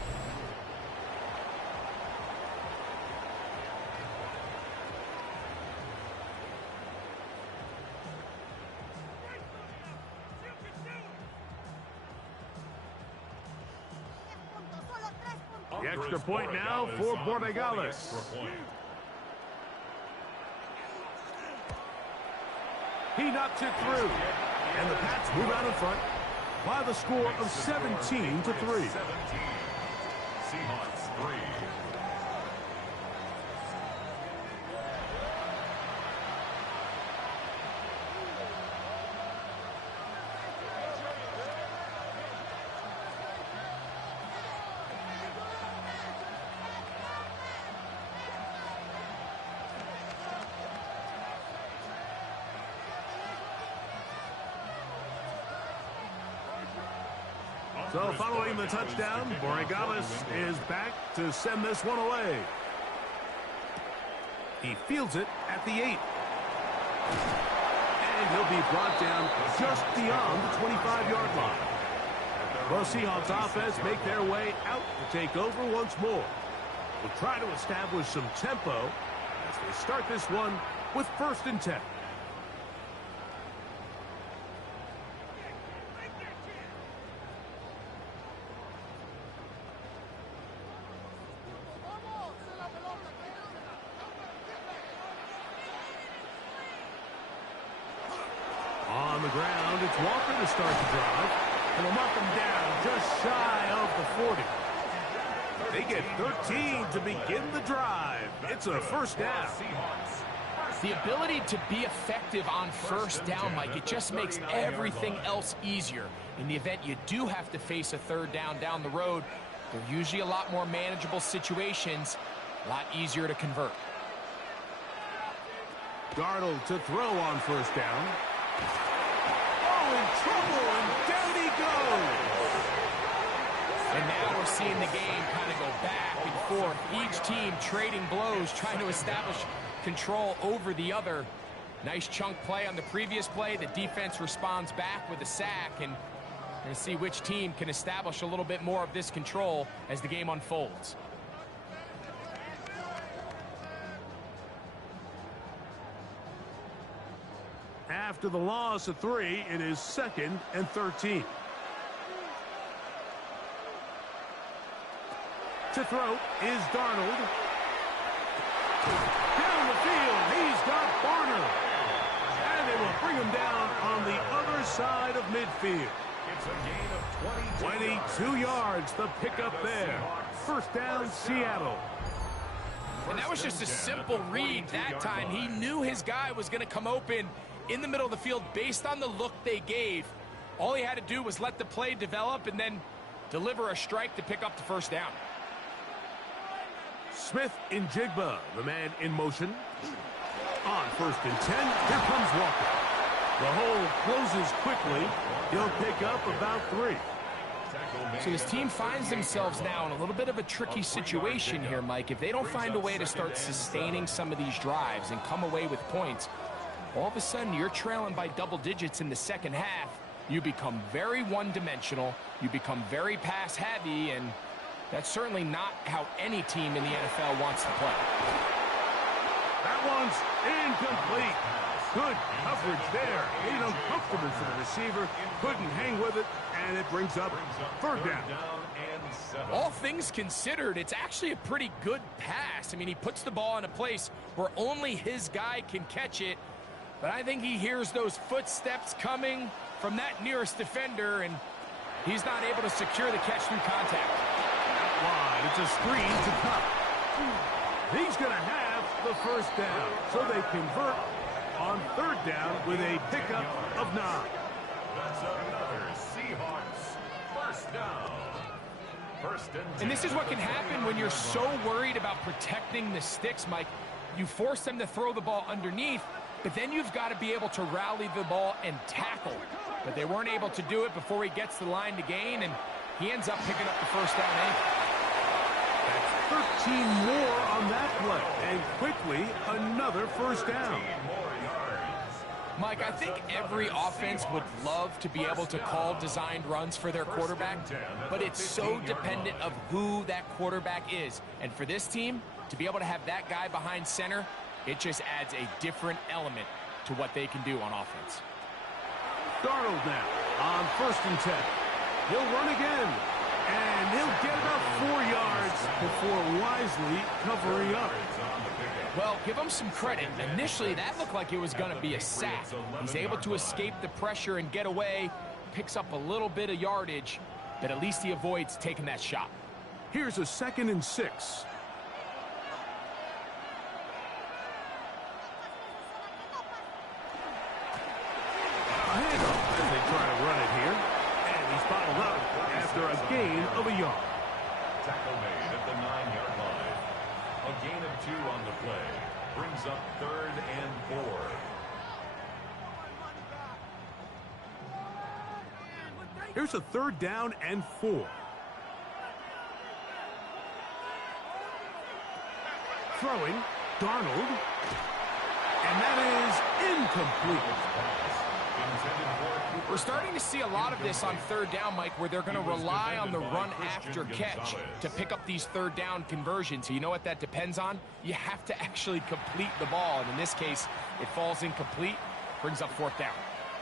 The extra point now for Borregales. He knocks it through. And the Pats move out in front by the score of 17-3. Seahawks 3. So following the touchdown, Borregales is back to send this one away. He fields it at the 8. And he'll be brought down just beyond the 25-yard line. The Seahawks offense make their way out to take over once more. We'll try to establish some tempo as they start this one with 1st and 10. On the ground, it's Walker to start the drive. And they'll mark him down just shy of the 40. They get 13 to begin the drive. It's a 1st down. The ability to be effective on 1st down, Mike, it just makes everything else easier. In the event you do have to face a 3rd down the road, they're usually a lot more manageable situations, a lot easier to convert. Darnold to throw on 1st down. Oh, in trouble, and down he goes. And now we're seeing the game kind of go back and forth. Each team trading blows, trying to establish control over the other. Nice chunk play on the previous play. The defense responds back with a sack, and we're going to see which team can establish a little bit more of this control as the game unfolds. After the loss of 3, it is 2nd and 13. To throw is Darnold. Down the field, he's got Barner. And they will bring him down on the other side of midfield. It's a gain of 22 yards, the pickup there. First down, Seattle. And that was just a simple read that time. He knew his guy was going to come open in the middle of the field based on the look they gave. All he had to do was let the play develop and then deliver a strike to pick up the first down. Smith in Jigba, the man in motion. On 1st and 10, here comes Walker. The hole closes quickly. He'll pick up about 3. So this team finds themselves now in a little bit of a tricky situation here, Mike. If they don't find a way to start sustaining some of these drives and come away with points, all of a sudden you're trailing by double digits in the second half. You become very one-dimensional. You become very pass-heavy, and that's certainly not how any team in the NFL wants to play. That one's incomplete. Good coverage there. Made uncomfortable for the receiver. Couldn't hang with it, and it brings up 3rd down. All things considered, it's actually a pretty good pass. I mean, he puts the ball in a place where only his guy can catch it. But I think he hears those footsteps coming from that nearest defender, and he's not able to secure the catch through contact. Out wide, it's a screen to cut. He's going to have the first down, so they convert on 3rd down with a pickup of 9. That's another Seahawks first down. And this is what can happen when you're so worried about protecting the sticks, Mike. You force them to throw the ball underneath, but then you've got to be able to rally the ball and tackle. But they weren't able to do it before he gets the line to gain, and he ends up picking up the first down anyway. That's 13 more on that play, and quickly another first down. Mike, I think every offense would love to be able to call designed runs for their quarterback, but it's so dependent of who that quarterback is. And for this team, to be able to have that guy behind center, it just adds a different element to what they can do on offense. Darnold now on 1st and 10. He'll run again, and he'll get about 4 yards before wisely covering up. Well, give him some credit. Initially, that looked like it was going to be a sack. He's able to escape the pressure and get away, picks up a little bit of yardage, but at least he avoids taking that shot. Here's a 2nd and 6. A handoff as they try to run it here. And he's bottled up after a gain of a yard. Tackle made at the 9-yard line. A gain of 2 on the play. Brings up 3rd and 4. Here's a 3rd down and 4. Throwing, Darnold. And that is incomplete. We're starting to see a lot of this on 3rd down, Mike, where they're going to rely on the run after catch to pick up these 3rd down conversions. So you know what that depends on? You have to actually complete the ball. And in this case, it falls incomplete, brings up 4th down.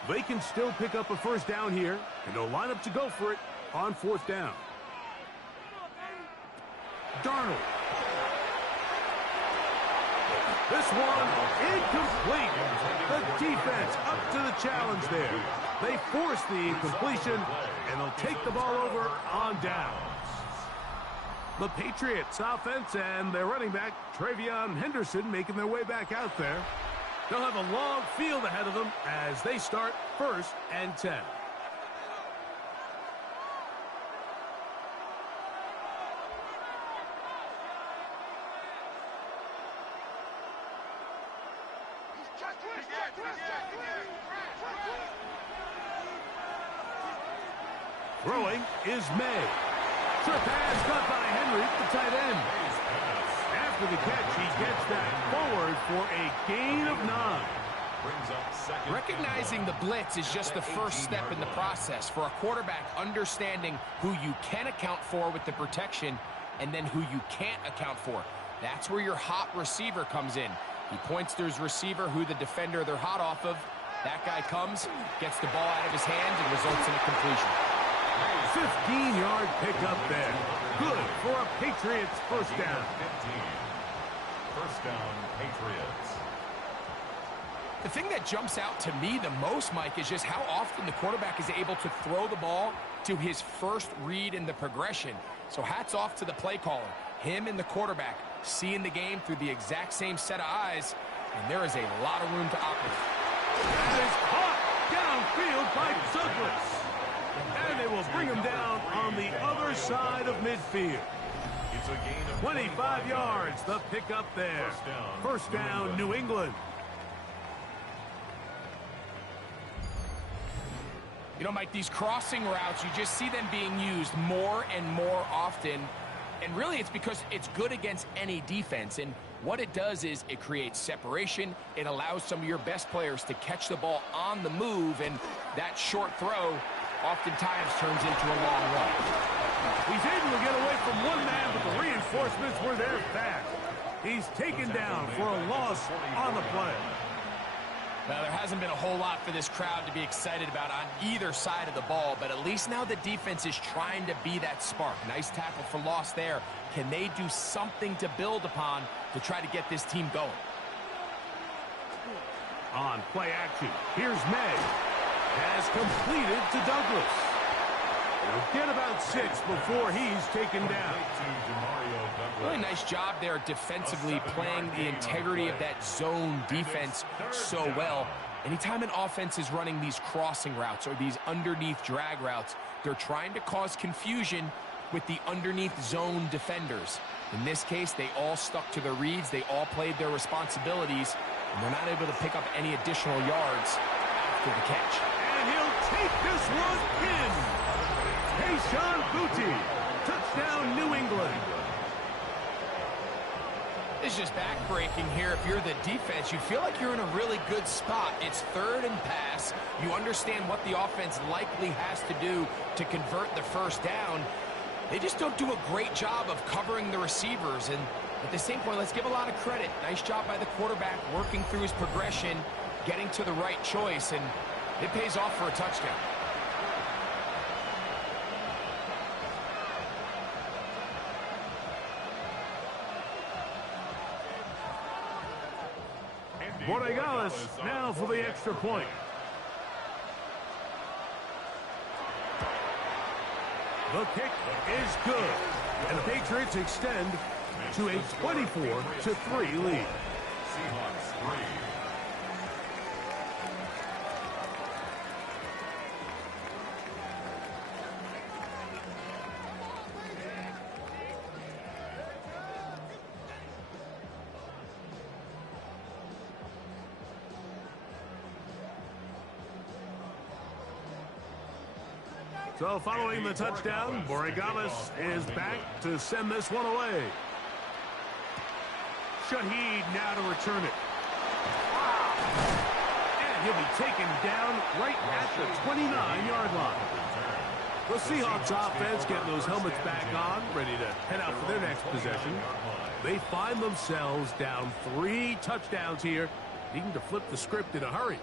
They can still pick up a first down here, and they'll line up to go for it on 4th down. Darnold. This one incomplete. The defense up to the challenge there. They force the incompletion, and they'll take the ball over on downs. The Patriots offense and their running back, Travion Henderson, making their way back out there. They'll have a long field ahead of them as they start 1st and 10. Throwing is May. Short pass caught by Henry, the tight end. After the catch, he gets that forward for a gain of 9. Recognizing the blitz is just the first step in the process for a quarterback, understanding who you can account for with the protection and then who you can't account for. That's where your hot receiver comes in. He points to his receiver, who the defender they're hot off of. That guy comes, gets the ball out of his hand, and results in a completion. 15-yard pickup there. Good for a Patriots first down. 15. First down, Patriots. The thing that jumps out to me the most, Mike, is just how often the quarterback is able to throw the ball to his first read in the progression. So hats off to the play caller. Him and the quarterback seeing the game through the exact same set of eyes, and there is a lot of room to operate. That is caught downfield by Douglas. And they will bring him down on the other side of midfield. It's a gain of 25 yards, the pickup there. First down, New England. You know, Mike, these crossing routes, you just see them being used more and more often. And really, it's because it's good against any defense. And what it does is it creates separation. It allows some of your best players to catch the ball on the move. And that short throw oftentimes turns into a long run. He's able to get away from one man, but the reinforcements were there fast. He's taken down for a loss on the play. Well, there hasn't been a whole lot for this crowd to be excited about on either side of the ball, but at least now the defense is trying to be that spark. Nice tackle for loss there. Can they do something to build upon to try to get this team going? On play action, here's May. Has completed to Douglas. He'll get about 6 before he's taken down. Really nice job there defensively, playing the integrity of that zone defense so well. Anytime an offense is running these crossing routes or these underneath drag routes, they're trying to cause confusion with the underneath zone defenders. In this case, they all stuck to their reads, they all played their responsibilities, and they're not able to pick up any additional yards after the catch. And he'll take this one in. Sean Booty, touchdown New England. It's just back-breaking here. If you're the defense, you feel like you're in a really good spot. It's 3rd and pass. You understand what the offense likely has to do to convert the first down. They just don't do a great job of covering the receivers. And at the same point, let's give a lot of credit. Nice job by the quarterback working through his progression, getting to the right choice, and it pays off for a touchdown. Borregales now for the extra point. The kick is good, and the Patriots extend to a 24-3 lead. Seahawks 3. So following the touchdown, Borregales is back to send this one away. Shaheed now to return it. And he'll be taken down right at the 29-yard line. The Seahawks offense getting those helmets back on, ready to head out for their next possession. They find themselves down 3 touchdowns here, needing to flip the script in a hurry.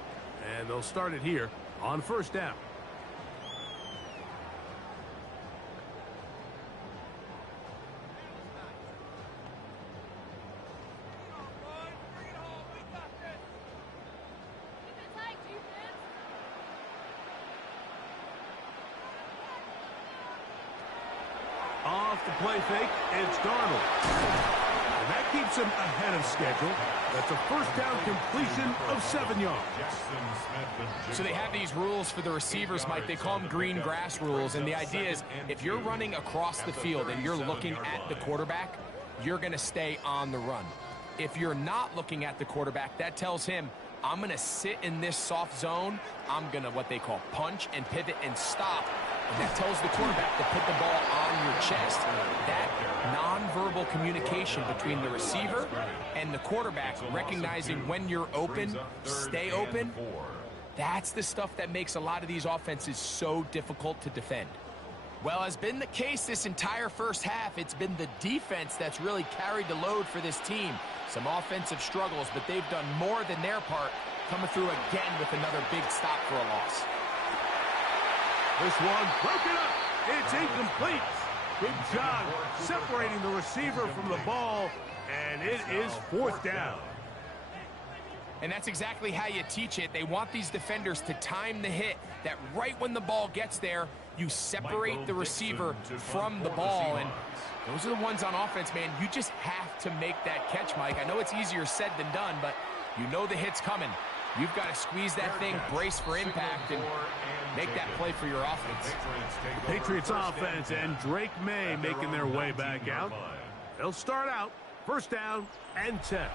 And they'll start it here on first down. Off the play fake, it's Darnold. And that keeps him ahead of schedule. That's a first down completion of 7 yards. So they have these rules for the receivers, Mike. They call them green grass rules. And the idea is if you're running across the field and you're looking at the quarterback, you're going to stay on the run. If you're not looking at the quarterback, that tells him, I'm going to sit in this soft zone. I'm going to what they call punch and pivot and stop And that tells the quarterback to put the ball on your chest. That nonverbal communication between the receiver and the quarterback, recognizing when you're open, stay open, that's the stuff that makes a lot of these offenses so difficult to defend. Well, has been the case this entire first half. It's been the defense that's really carried the load for this team. Some offensive struggles, but they've done more than their part, coming through again with another big stop for a loss. This one broken up. It's incomplete. Good job separating the receiver from the ball, and it is 4th down. And that's exactly how you teach it. They want these defenders to time the hit, that right when the ball gets there, you separate the receiver from the ball. And those are the ones on offense, man. You just have to make that catch, Mike. I know it's easier said than done, but you know the hit's coming. You've got to squeeze that thing, brace for impact, and make that play for your offense. Patriots offense and Drake May making their way back out. They'll start out 1st down and 10.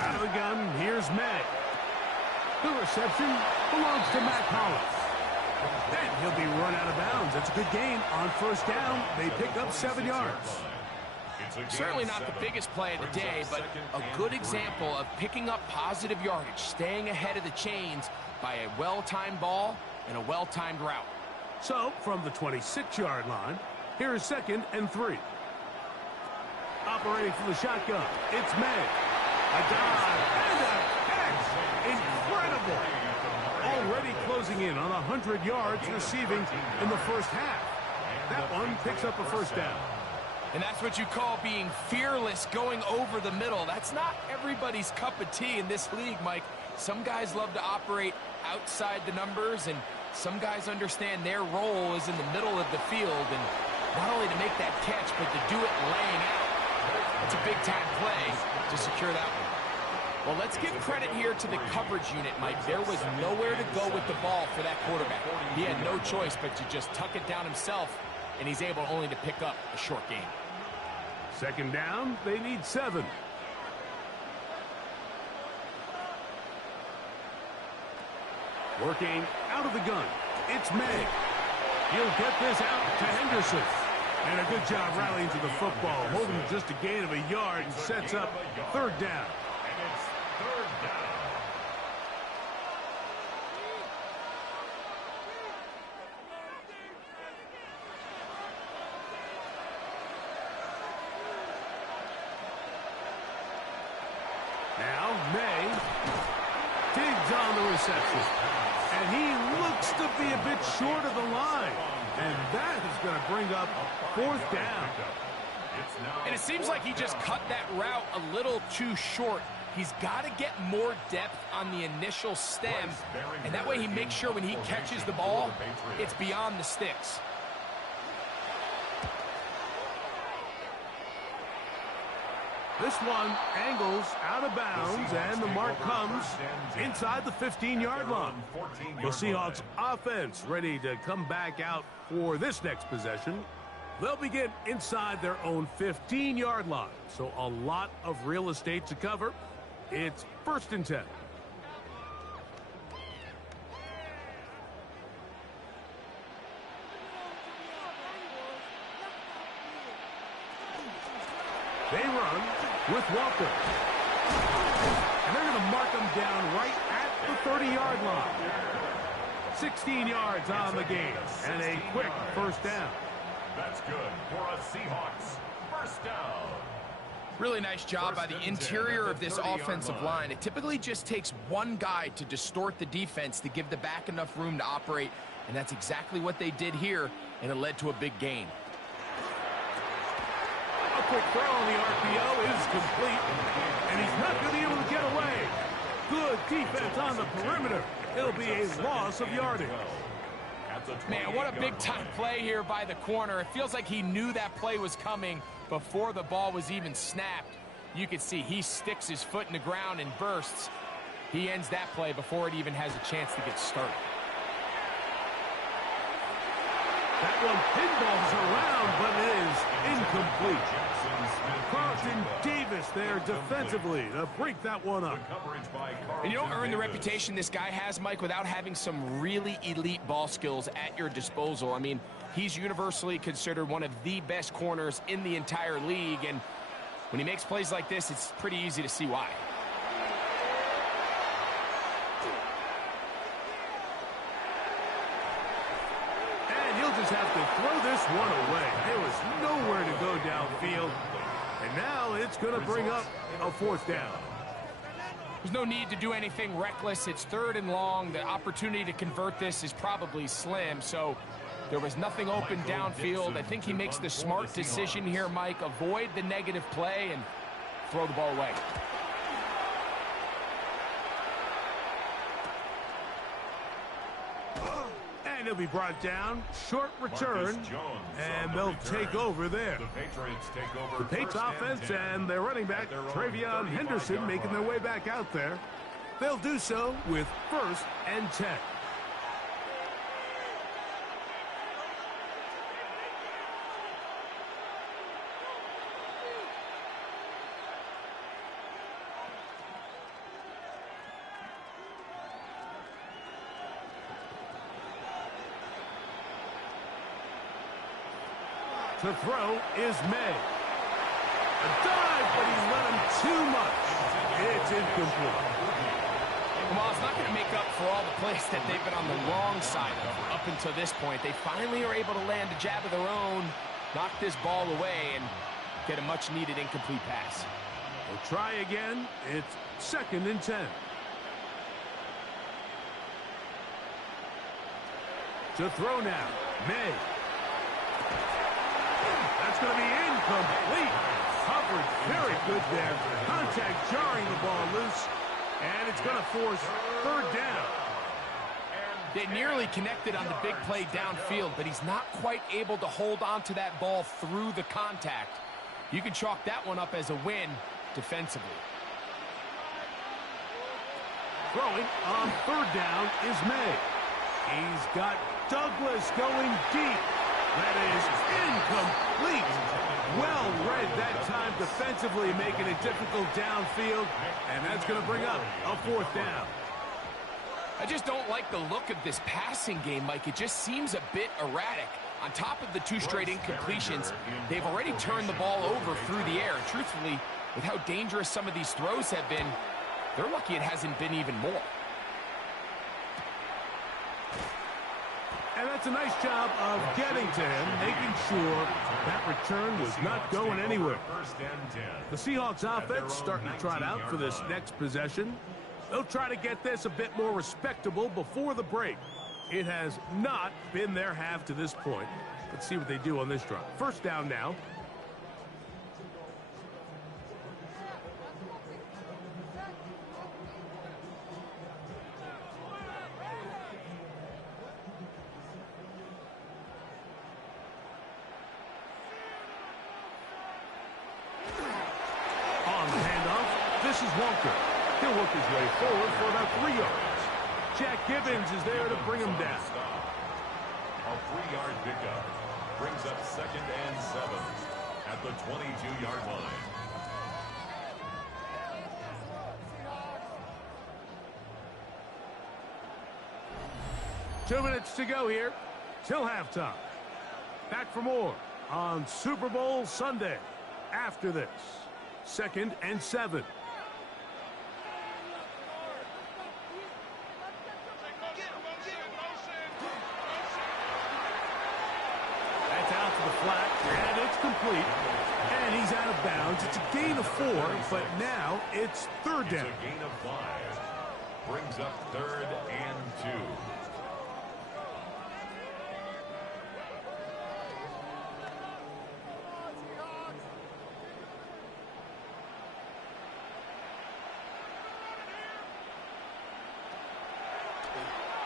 Out of the gun, here's May. The reception belongs to Matt Collins. And he'll be run out of bounds. It's a good gain on 1st down. They pick up 7 yards. Certainly not the biggest play of the day, but a good example of picking up positive yardage, staying ahead of the chains by a well-timed ball and a well-timed route. So, from the 26-yard line, here is 2nd and 3. Operating from the shotgun, it's May. A dive and a catch. Incredible. Already closing in on 100 yards receiving in the first half. That one picks up a 1st down. And that's what you call being fearless, going over the middle. That's not everybody's cup of tea in this league, Mike. Some guys love to operate outside the numbers, and some guys understand their role is in the middle of the field, and not only to make that catch, but to do it laying out. It's a big-time play to secure that one. Well, let's give credit here to the coverage unit, Mike. There was nowhere to go with the ball for that quarterback. He had no choice but to just tuck it down himself, and he's able only to pick up a short gain. 2nd down, they need 7. Working out of the gun, it's May. He'll get this out to Henderson. And a good job rallying to the football, holding just a gain of a yard and sets up 3rd down. And it's 3rd down. Now May digs on the reception. And he looks to be a bit short of the line. And that is going to bring up 4th down. And it seems like he just cut that route a little too short. He's got to get more depth on the initial stem, and that way he makes sure when he catches the ball, it's beyond the sticks. This one angles out of bounds, and the mark comes inside the 15-yard line. The Seahawks offense ready to come back out for this next possession. They'll begin inside their own 15-yard line, so a lot of real estate to cover. It's 1st and 10. They run with Walker. And they're going to mark him down right at the 30-yard line. 16 yards on the game, and a quick 1st down. That's good for a Seahawks 1st down. Really nice job by the interior of this offensive line. It typically just takes one guy to distort the defense to give the back enough room to operate, and that's exactly what they did here, and it led to a big gain. A quick throw on the RPO is complete, and he's not going to be able to get away. Good defense on the perimeter. It'll be a loss of yardage. Man, what a big-time play here by the corner. It feels like he knew that play was coming before the ball was even snapped. You can see he sticks his foot in the ground and bursts. He ends that play before it even has a chance to get started. That one pinballs around, but it is incomplete. Carlton Davis there defensively to break that one up. And you don't earn the reputation this guy has, Mike, without having some really elite ball skills at your disposal. I mean, he's universally considered one of the best corners in the entire league, and when he makes plays like this, it's pretty easy to see why. Just have to throw this one away. There was nowhere to go downfield, and now it's going to bring up a 4th down. There's no need to do anything reckless. It's 3rd and long. The opportunity to convert this is probably slim, so there was nothing open downfield. I think he makes the smart decision here, Mike. Avoid the negative play and throw the ball away. And he'll be brought down. Short return. And they'll take over there. The Patriots offense and their running back, Travion Henderson, making their way back out there. They'll do so with 1st and 10. To throw is May. A dive, but he's let him too much. It's incomplete. Well, it's not going to make up for all the plays that they've been on the wrong side of up until this point. They finally are able to land a jab of their own, knock this ball away, and get a much-needed incomplete pass. We'll try again. It's 2nd and 10. To throw now, May. That's going to be incomplete. Coverage very good there. Contact jarring the ball loose. And it's going to force 3rd down. They nearly connected on the big play downfield, but he's not quite able to hold on to that ball through the contact. You can chalk that one up as a win defensively. Throwing on 3rd down is May. He's got Douglas going deep. That is incomplete. Well read that time defensively, making it difficult downfield. And that's going to bring up a 4th down. I just don't like the look of this passing game, Mike. It just seems a bit erratic. On top of the 2 straight incompletions, they've already turned the ball over through the air. And truthfully, with how dangerous some of these throws have been, they're lucky it hasn't been even more. And that's a nice job of getting to him, making sure that return was not going anywhere. The Seahawks offense starting to trot out for this next possession. They'll try to get this a bit more respectable before the break. It has not been their half to this point. Let's see what they do on this drive. 1st down now. This is Walker. He'll work his way forward for about 3 yards. Jack Gibbons is there to bring him down. A 3-yard pickup brings up 2nd and 7 at the 22-yard line. Two minutes to go here till halftime. Back for more on Super Bowl Sunday after this. 2nd and 7. That's out to the flat, and it's complete. And he's out of bounds. It's a gain of 4, but now it's 3rd down. It's a gain of 5. Brings up 3rd and 2.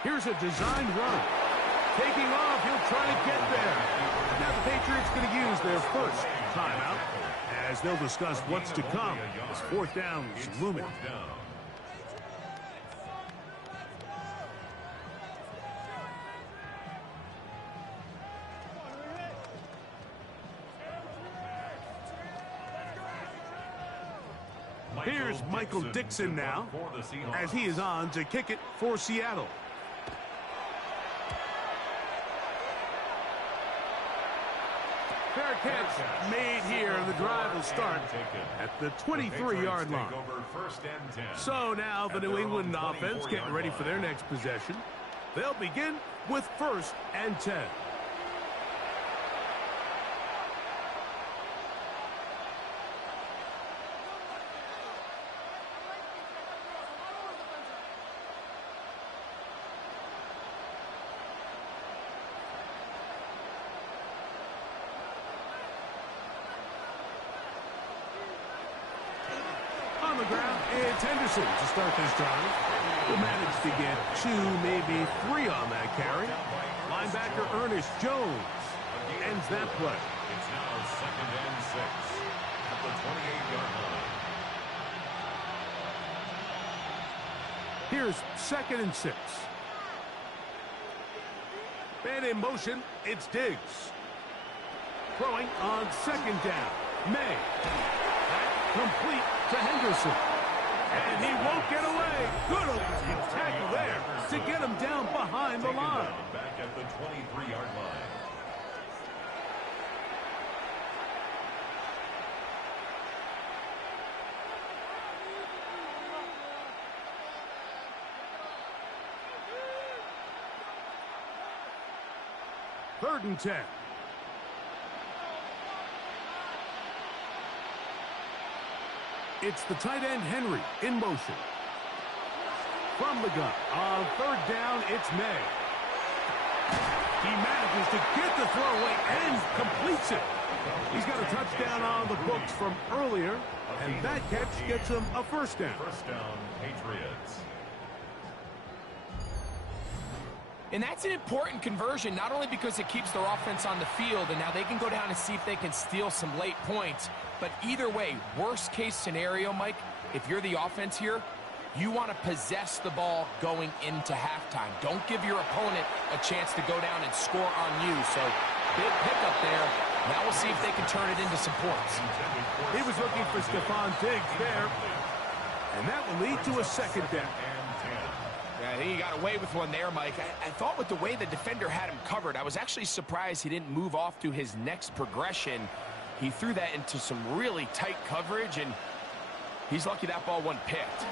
Here's a designed run. Taking off, he'll try to get there. Now the Patriots going to use their 1st timeout as they'll discuss what's to come as 4th down is looming. Here's Michael Dixon now, as he is on to kick it for Seattle. Fair catch made here, and the drive will start at the 23-yard line. So now the New England offense getting ready for their next possession. They'll begin with 1st and 10. On the ground, it's Henderson to start this drive. Will manage to get 2, maybe 3 on that carry. Linebacker Ernest Jones ends that play. It's now 2nd and 6 at the 28-yard line. Here's 2nd and 6. And in motion, it's Diggs. Throwing on 2nd down. May. Complete to Henderson. And he won't get away. Good open tackle there to get him down behind the line. Back at the 23-yard line. Third and 10. It's the tight end Henry in motion. From the gun. On 3rd down, it's May. He manages to get the throw away and completes it. He's got a touchdown on the books from earlier, and that catch gets him a 1st down. 1st down, Patriots. And that's an important conversion, not only because it keeps their offense on the field, and now they can go down and see if they can steal some late points. But either way, worst case scenario, Mike, if you're the offense here, you want to possess the ball going into halftime. Don't give your opponent a chance to go down and score on you. So big pickup there. Now we'll see if they can turn it into some points. He was looking for Stephon Diggs there, and that will lead to a 2nd down. Yeah, I think he got away with one there, Mike. I thought with the way the defender had him covered, I was actually surprised he didn't move off to his next progression. He threw that into some really tight coverage, and he's lucky that ball wasn't picked.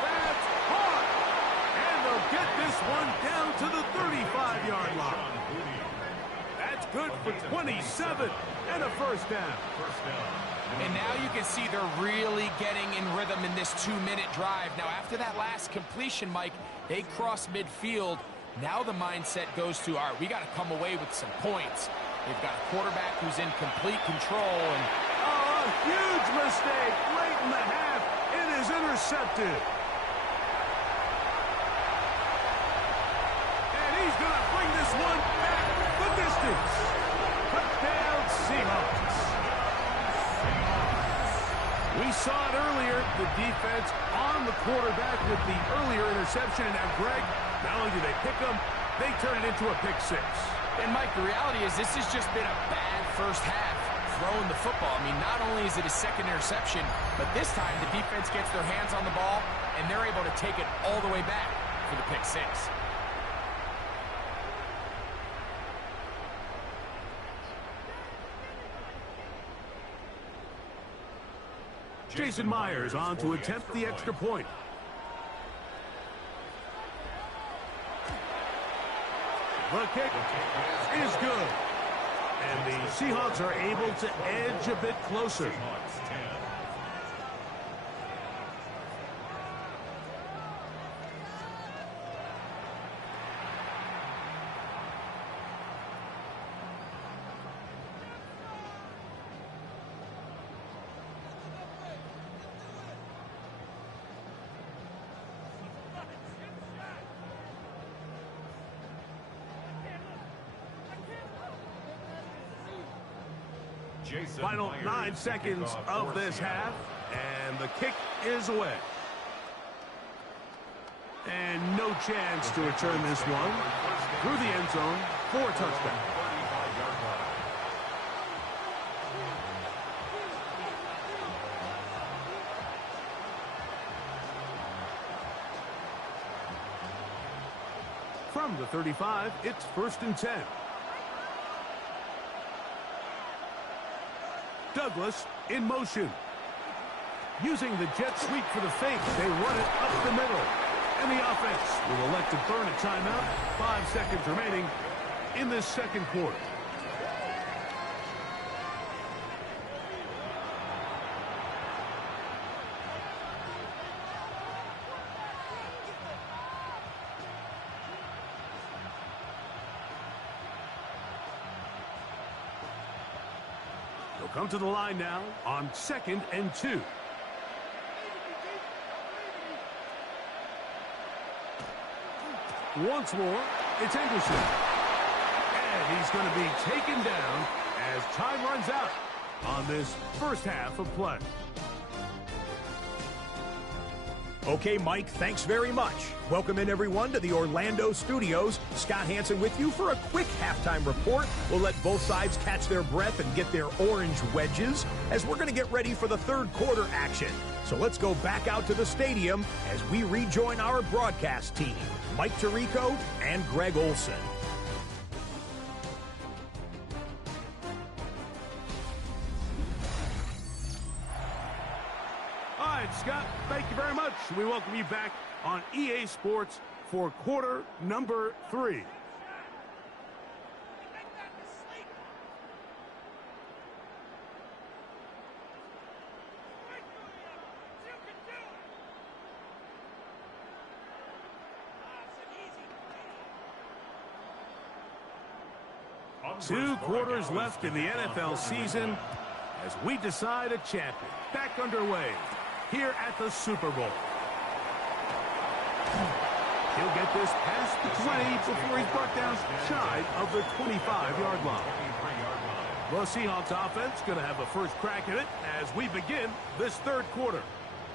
That's hard! And they'll get this one down to the 35-yard line. That's good for 27 and a 1st down. And now you can see they're really getting in rhythm in this 2-minute drive. Now, after that last completion, Mike, they cross midfield. Now the mindset goes to, all right, we got to come away with some points. They've got a quarterback who's in complete control. And oh, a huge mistake late in the half. It is intercepted. And he's going to bring this one back the distance. Touchdown, Seahawks. We saw it earlier, the defense on the quarterback with the earlier interception. And now, Greg, not only do they pick them, they turn it into a pick 6. And, Mike, the reality is this has just been a bad first half throwing the football. I mean, not only is it a 2nd interception, but this time the defense gets their hands on the ball, and they're able to take it all the way back for the pick 6. Jason Myers on to attempt the extra point. The kick is good. And the Seahawks are able to edge a bit closer. Final 9 seconds of this half, and the kick is away. And no chance to return this one through the end zone for a touchdown. From the 35, it's 1st and 10. Douglas in motion. Using the jet sweep for the fake, they run it up the middle. And the offense will elect to burn a timeout. 5 seconds remaining in this second quarter. They'll come to the line now on 2nd and 2. Once more, it's Anderson. And he's going to be taken down as time runs out on this first half of play. Okay, Mike, thanks very much. Welcome in, everyone, to the Orlando studios. Scott Hansen with you for a quick halftime report. We'll let both sides catch their breath and get their orange wedges as we're going to get ready for the third quarter action. So let's go back out to the stadium as we rejoin our broadcast team, Mike Tirico and Greg Olson. All right, Scott, thank you very much. We welcome you back on EA Sports for quarter number 3. Two quarters left in the NFL season as we decide a champion. Back underway here at the Super Bowl. He'll get this past the 20 before he's brought down shy of the 25-yard line. The Seahawks offense going to have a first crack at it as we begin this third quarter.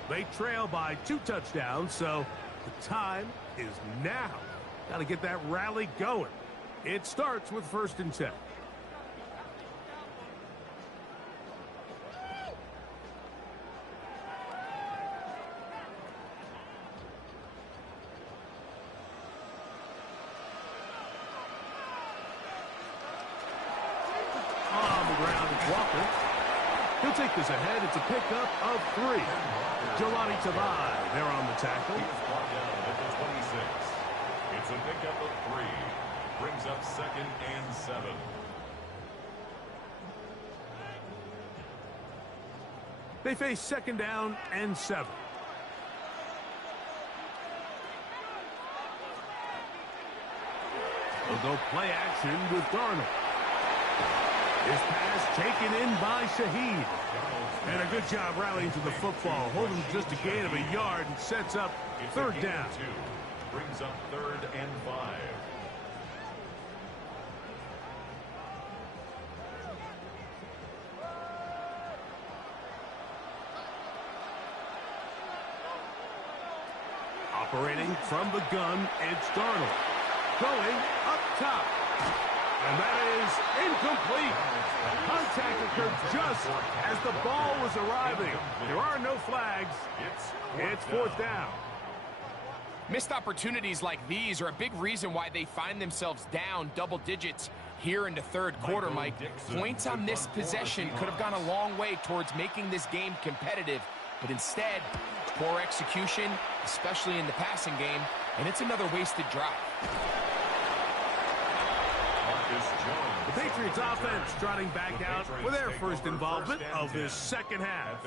They trail by 2 touchdowns, so the time is now. Got to get that rally going. It starts with 1st and 10. On the ground, it's Walker. He'll take this ahead. It's a pickup of 3. Jelani Tavai there on the tackle. He is brought down at the 26. It's a pickup of 3. Brings up 2nd and 7. They face 2nd down and 7. They'll go play action with Darnold. His pass taken in by Shaheed. And a good job rallying to the football. Holding just a gain of a yard and sets up 3rd down. 2. Brings up 3rd and 5. Operating from the gun, it's Darnold. Going up top. And that is incomplete. Contact occurred just as the ball was arriving. There are no flags. It's 4th down. Missed opportunities like these are a big reason why they find themselves down double digits here in the third quarter, Mike. Points on this possession could have gone a long way towards making this game competitive, but instead, poor execution, especially in the passing game, and it's another wasted drive. The Patriots offense trotting back out with their first involvement of this second half.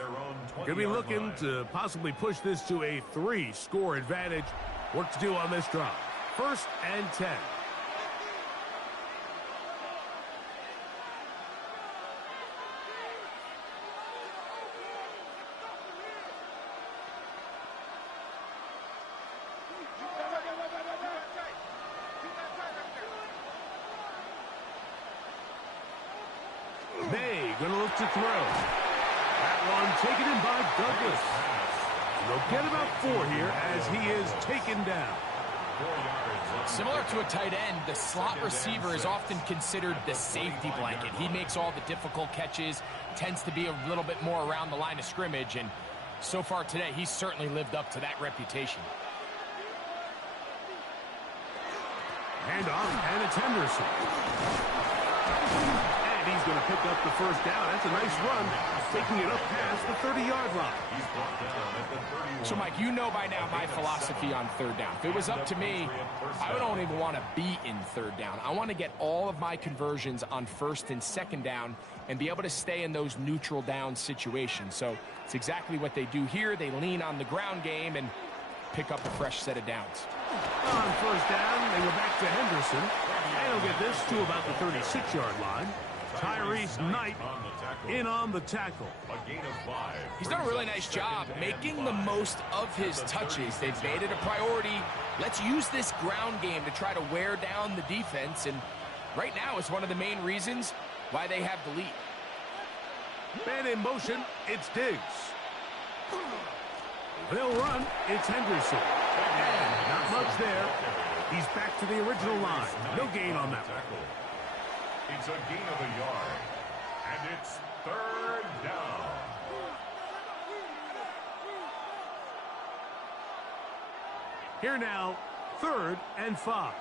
Going to be looking to possibly push this to a 3-score advantage. Work to do on this drive. 1st and 10. May going to look to throw. That one taken in by Douglas. They'll get about 4 here as he is taken down. Similar to a tight end, the slot receiver is often considered the safety blanket. He makes all the difficult catches, tends to be a little bit more around the line of scrimmage, and so far today, he's certainly lived up to that reputation. Hand off, and it's Henderson. And he's going to pick up the first down. That's a nice run, taking it up past the 30-yard line. He's brought down at the 31. So, Mike, you know by now my philosophy on third down. If it was up to me, I don't even want to be in third down. I want to get all of my conversions on first and second down and be able to stay in those neutral down situations. So it's exactly what they do here. They lean on the ground game and pick up a fresh set of downs. On first down, they go back to Henderson. And he'll get this to about the 36-yard line. Tyrese Knight in on the tackle. A gain of 5. He's done a really nice job making the most of his touches. They've made it a priority. Let's use this ground game to try to wear down the defense. And right now it's one of the main reasons why they have the lead. Man in motion, it's Diggs. They'll run, it's Henderson. And not much there. He's back to the original line. No gain on that one. It's a gain of a yard. And it's third down. Here now, 3rd and 5.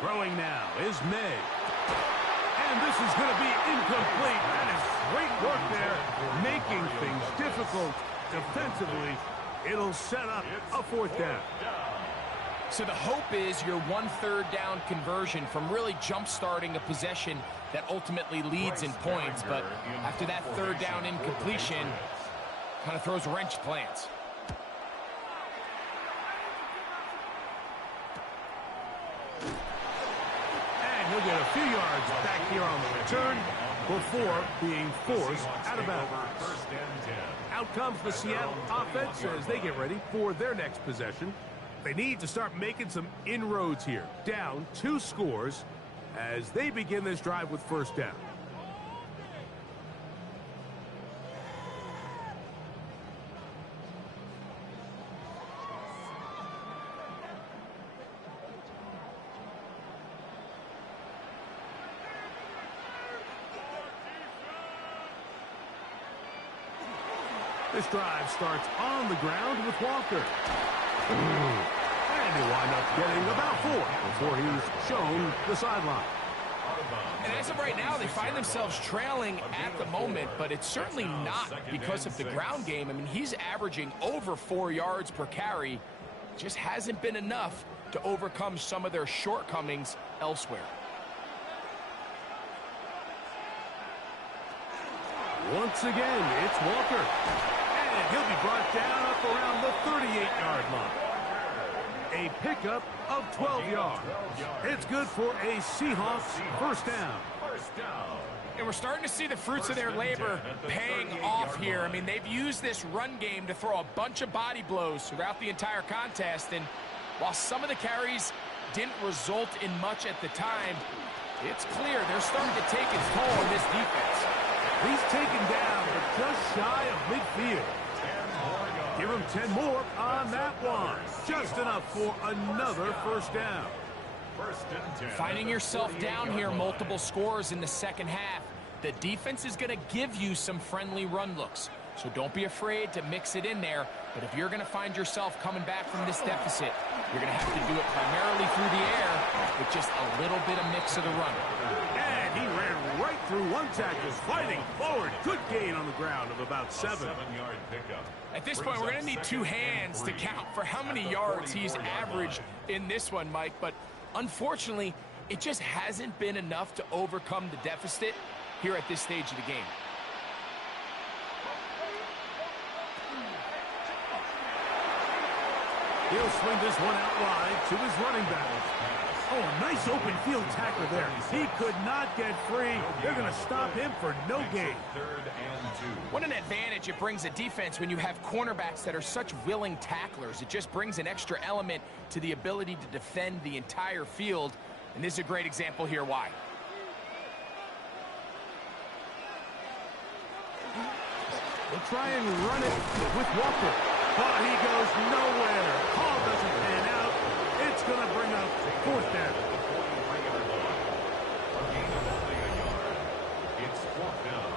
Throwing now is May. And this is going to be incomplete. That is great work there, making things difficult defensively. It'll set up a 4th down. So the hope is your 1/3 down conversion from really jump-starting a possession that ultimately leads in points. But after that 3rd down incompletion, kind of throws a wrench in plans. And he'll get a few yards back here on the return before being forced out of bounds. Out comes the Seattle offense as they get ready for their next possession. They need to start making some inroads here. Down 2 scores as they begin this drive with 1st down. This drive starts on the ground with Walker. And he'll wind up getting about 4 before he's shown the sideline. And as of right now, they find themselves trailing at the moment, but it's certainly not because of the ground game. I mean, he's averaging over 4 yards per carry. Just hasn't been enough to overcome some of their shortcomings elsewhere. Once again, it's Walker. And he'll be brought down up around the 38-yard line. A pickup of 12 yards. It's good for a Seahawks 1st down. And we're starting to see the fruits of their labor paying off here. I mean, they've used this run game to throw a bunch of body blows throughout the entire contest. And while some of the carries didn't result in much at the time, it's clear they're starting to take its toll on this defense. He's taken down, but just shy of midfield. Give him 10 more on that one. Just enough for another 1st down. Finding yourself down here, multiple scores in the second half. The defense is going to give you some friendly run looks. So don't be afraid to mix it in there. But if you're going to find yourself coming back from this deficit, you're going to have to do it primarily through the air with just a little bit of mix of the run. And he ran right through 1 tackle, fighting forward. Good gain on the ground of about 7. 7-yard pickup. At this point, we're going to need 2 hands to count for how many yards he's averaged in this one, Mike. But unfortunately, it just hasn't been enough to overcome the deficit here at this stage of the game. He'll swing this one out wide to his running back. Oh, nice open field tackle there. He could not get free. They're going to stop him for no gain. 3rd and 2. What an advantage it brings a defense when you have cornerbacks that are such willing tacklers. It just brings an extra element to the ability to defend the entire field. And this is a great example here why. They'll try and run it with Walker. But he goes nowhere. Call doesn't pan out. It's going to bring up 4th down. It's 4th down.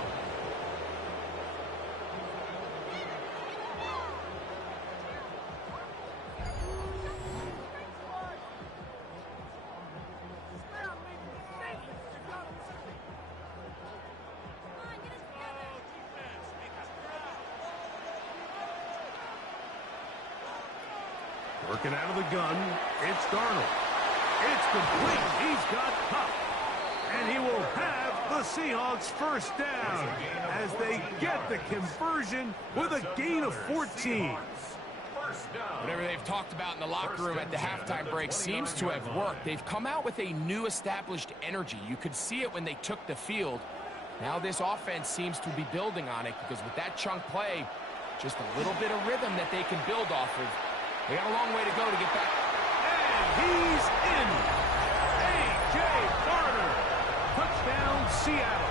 Working out of the gun, it's Darnold. It's complete. He's got Cup. And he will have the Seahawks first down as they get the conversion with a gain of 14. Whatever they've talked about in the locker room at the halftime break seems to have worked. They've come out with a new established energy. You could see it when they took the field. Now this offense seems to be building on it because with that chunk play, just a little bit of rhythm that they can build off of. They got a long way to go to get back. And he's in. A.J. Barner. Touchdown, Seattle.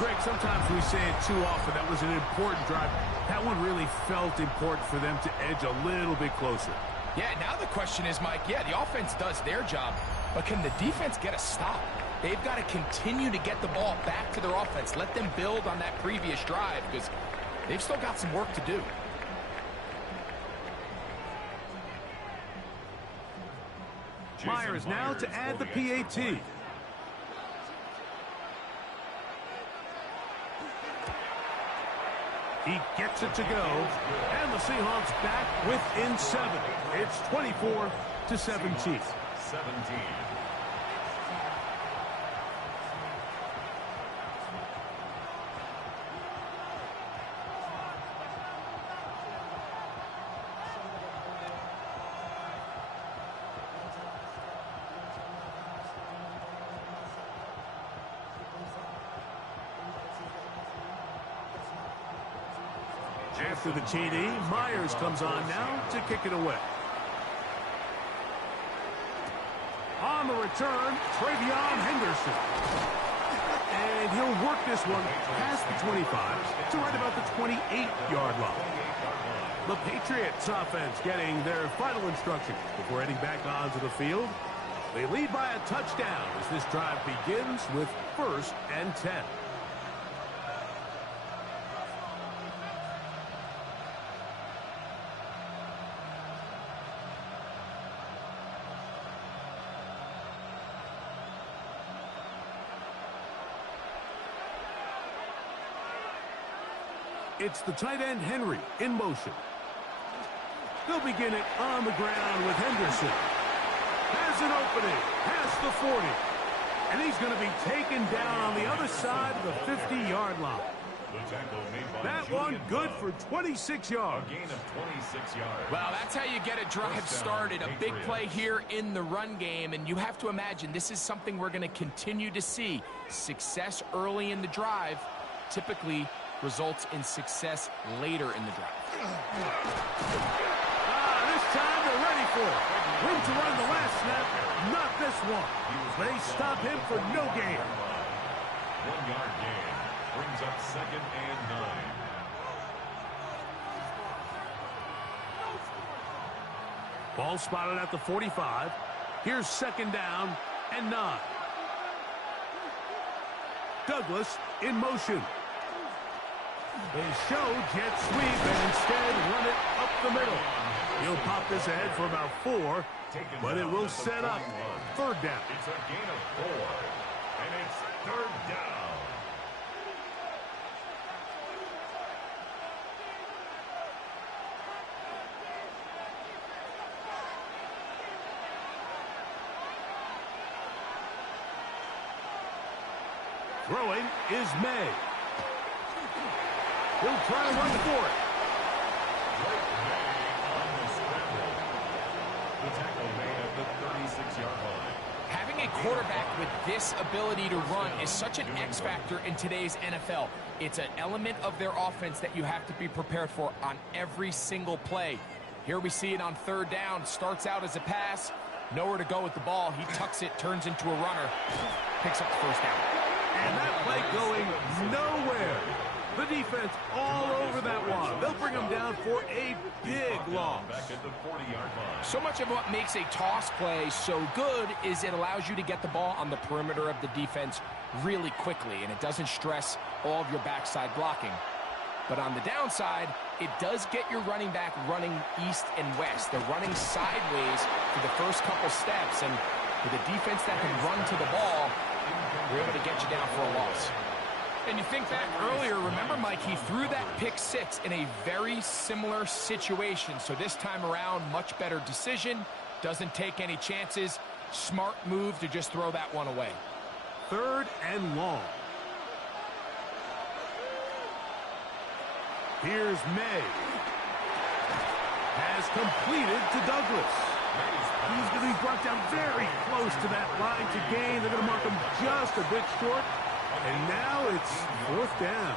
Greg, sometimes we say it too often. That was an important drive. That one really felt important for them to edge a little bit closer. Yeah, now the question is, Mike, yeah, the offense does their job, but can the defense get a stop? They've got to continue to get the ball back to their offense. Let them build on that previous drive because they've still got some work to do. Myers now to add the PAT. He gets it to go, and the Seahawks back within 7. It's 24-17. After the TD, Myers comes on now to kick it away. On the return, Travion Henderson. And he'll work this one past the 25 to right about the 28-yard line. The Patriots offense getting their final instructions before heading back onto the field. They lead by a touchdown as this drive begins with 1st and 10. It's the tight end Henry in motion. They'll begin it on the ground with Henderson. Has an opening past the 40. And he's going to be taken down on the other side of the 50-yard line. That one good for 26 yards. A gain of 26 yards. Well, that's how you get a drive started. A big play here in the run game. And you have to imagine this is something we're going to continue to see. Success early in the drive typically results in success later in the drive. This time they're ready for it. Room to run the last snap, not this one. They stop him for no gain. 1-yard gain brings up 2nd and 9. Ball spotted at the 45. Here's 2nd down and 9. Douglas in motion. They show jet sweep and instead run it up the middle. He'll pop this ahead for about 4, but it will set up 3rd down. It's a gain of 4, and it's 3rd down. Throwing is May. He'll try and run for it. The tackle made at the 36-yard line. Having a quarterback with this ability to run is such an X factor in today's NFL. It's an element of their offense that you have to be prepared for on every single play. Here we see it on 3rd down. Starts out as a pass. Nowhere to go with the ball. He tucks it, turns into a runner. Picks up the 1st down. And that play going nowhere. The defense all over that one. They'll bring him down for a big loss. Back at the 40-yard line. So much of what makes a toss play so good is it allows you to get the ball on the perimeter of the defense really quickly, and it doesn't stress all of your backside blocking. But on the downside, it does get your running back running east and west. They're running sideways for the first couple steps, and with a defense that can run to the ball, they're able to get you down for a loss. And you think back earlier, remember, Mike, he threw that pick six in a very similar situation. So this time around, much better decision. Doesn't take any chances. Smart move to just throw that one away. 3rd and long. Here's May. Has completed to Douglas. He's going to be brought down very close to that line to gain. They're going to mark him just a bit short. And now it's 4th down.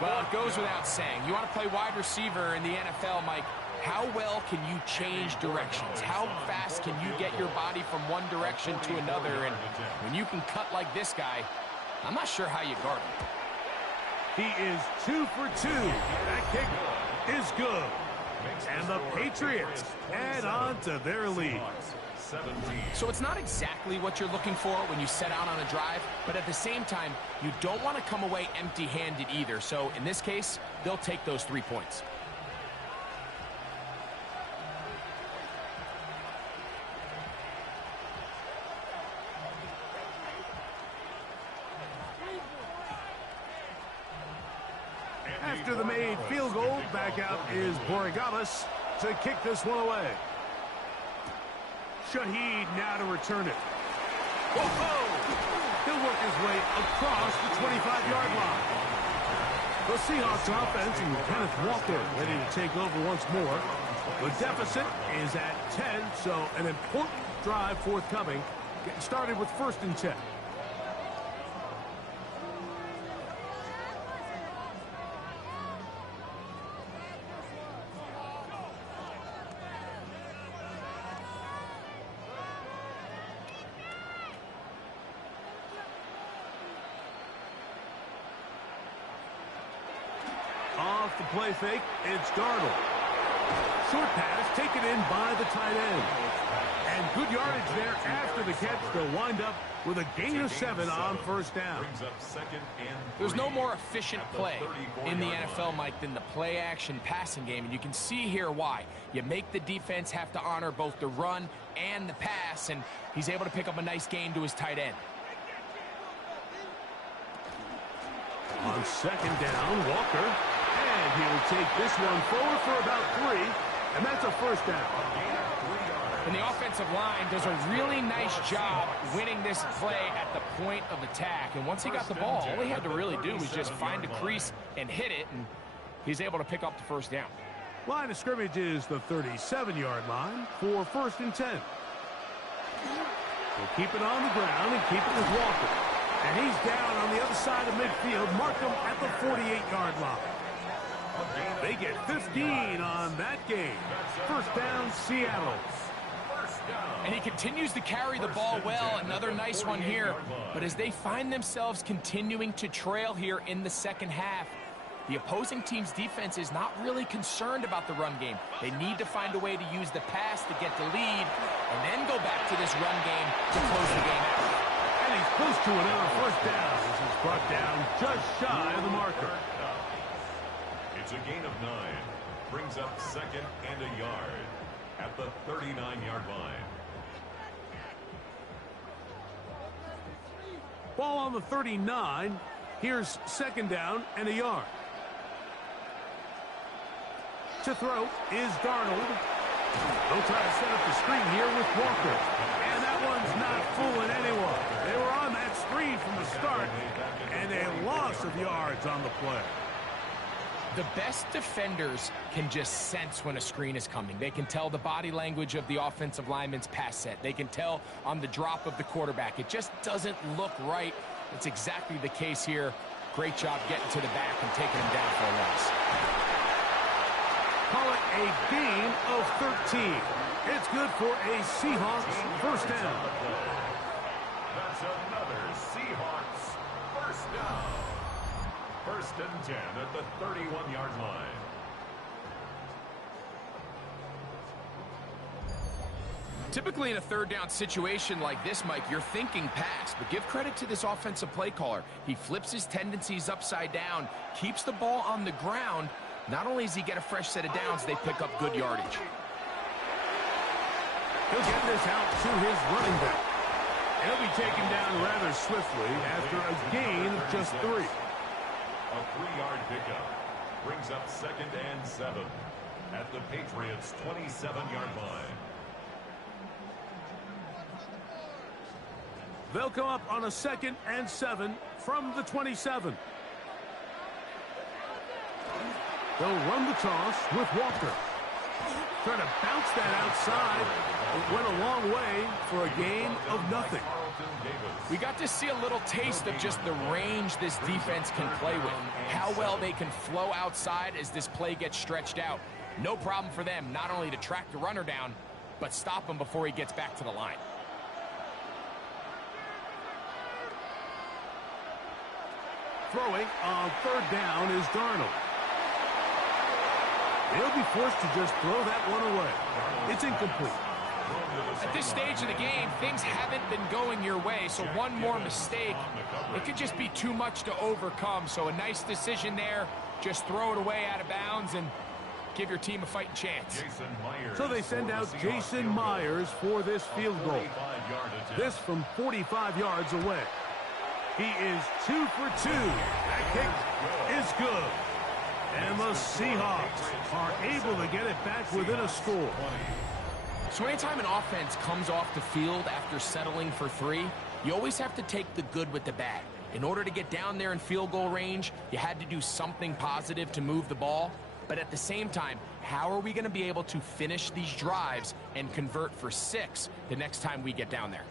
Well, it goes without saying. You want to play wide receiver in the NFL, Mike. How well can you change directions? How fast can you get your body from one direction to another? And when you can cut like this guy, I'm not sure how you guard him. He is 2 for 2. That kick is good. And the Patriots add on to their lead. So it's not exactly what you're looking for when you set out on a drive, but at the same time, you don't want to come away empty-handed either. So in this case, they'll take those 3 points. After the made field goal, back out is Borregalis to kick this one away. Shaheed now to return it. Whoa! He'll work his way across the 25-yard line. The Seahawks offense and Kenneth Walker ready to take over once more. The deficit is at 10, so an important drive forthcoming. Getting started with 1st and 10. Off the play fake, it's Darnold. Short pass taken in by the tight end. And good yardage there after the catch. They'll wind up with a gain of 7 on 1st down. There's no more efficient play in the NFL, Mike, than the play-action passing game. And you can see here why. You make the defense have to honor both the run and the pass, and he's able to pick up a nice gain to his tight end. On 2nd down, Walker. And he will take this one forward for about 3, and that's a 1st down. And the offensive line does a really nice job winning this play at the point of attack. And once he got the ball, all he had to really do was just find a crease and hit it, and he's able to pick up the 1st down. Line of scrimmage is the 37-yard line for 1st and 10. We'll keep it on the ground and keep it with Walker. And he's down on the other side of midfield. Mark him at the 48-yard line. They get 15 on that game. 1st down, Seattle. And he continues to carry the ball well. Another nice one here. But as they find themselves continuing to trail here in the 2nd half, the opposing team's defense is not really concerned about the run game. They need to find a way to use the pass to get the lead and then go back to this run game to close the game out. And he's close to another 1st down. This is brought down just shy of the marker. It's a gain of 9. Brings up 2nd and a yard at the 39-yard line. Ball on the 39. Here's 2nd down and a yard. To throw is Darnold. They'll try to set up the screen here with Walker. And that one's not fooling anyone. They were on that screen from the start, and a loss of yards on the play. The best defenders can just sense when a screen is coming. They can tell the body language of the offensive lineman's pass set. They can tell on the drop of the quarterback. It just doesn't look right. It's exactly the case here. Great job getting to the back and taking him down for a loss. Call it a gain of 13. It's good for a Seahawks 1st down. That's another Seahawks 1st down. 1st and 10 at the 31-yard line. Typically in a 3rd down situation like this, Mike, you're thinking pass, but give credit to this offensive play caller. He flips his tendencies upside down, keeps the ball on the ground. Not only does he get a fresh set of downs, they pick up good yardage. He'll get this out to his running back. He'll be taken down rather swiftly after a gain of just 3. A 3-yard pickup brings up 2nd and 7 at the Patriots' 27-yard line. They'll come up on a 2nd and 7 from the 27. They'll run the toss with Walker. Trying to bounce that outside. It went a long way for a gain of nothing. We got to see a little taste of just the range this defense can play with. How well they can flow outside as this play gets stretched out. No problem for them not only to track the runner down, but stop him before he gets back to the line. Throwing on 3rd down is Darnold. They'll be forced to just throw that one away. It's incomplete. At this stage of the game, things haven't been going your way, so one more mistake, it could just be too much to overcome. So a nice decision there. Just throw it away out of bounds and give your team a fighting chance. So they send out Jason Myers for this field goal. This from 45 yards away. He is 2 for 2. That kick is good. And the Seahawks are able to get it back within a score. So anytime an offense comes off the field after settling for 3, you always have to take the good with the bad. In order to get down there in field goal range, you had to do something positive to move the ball. But at the same time, how are we going to be able to finish these drives and convert for 6 the next time we get down there?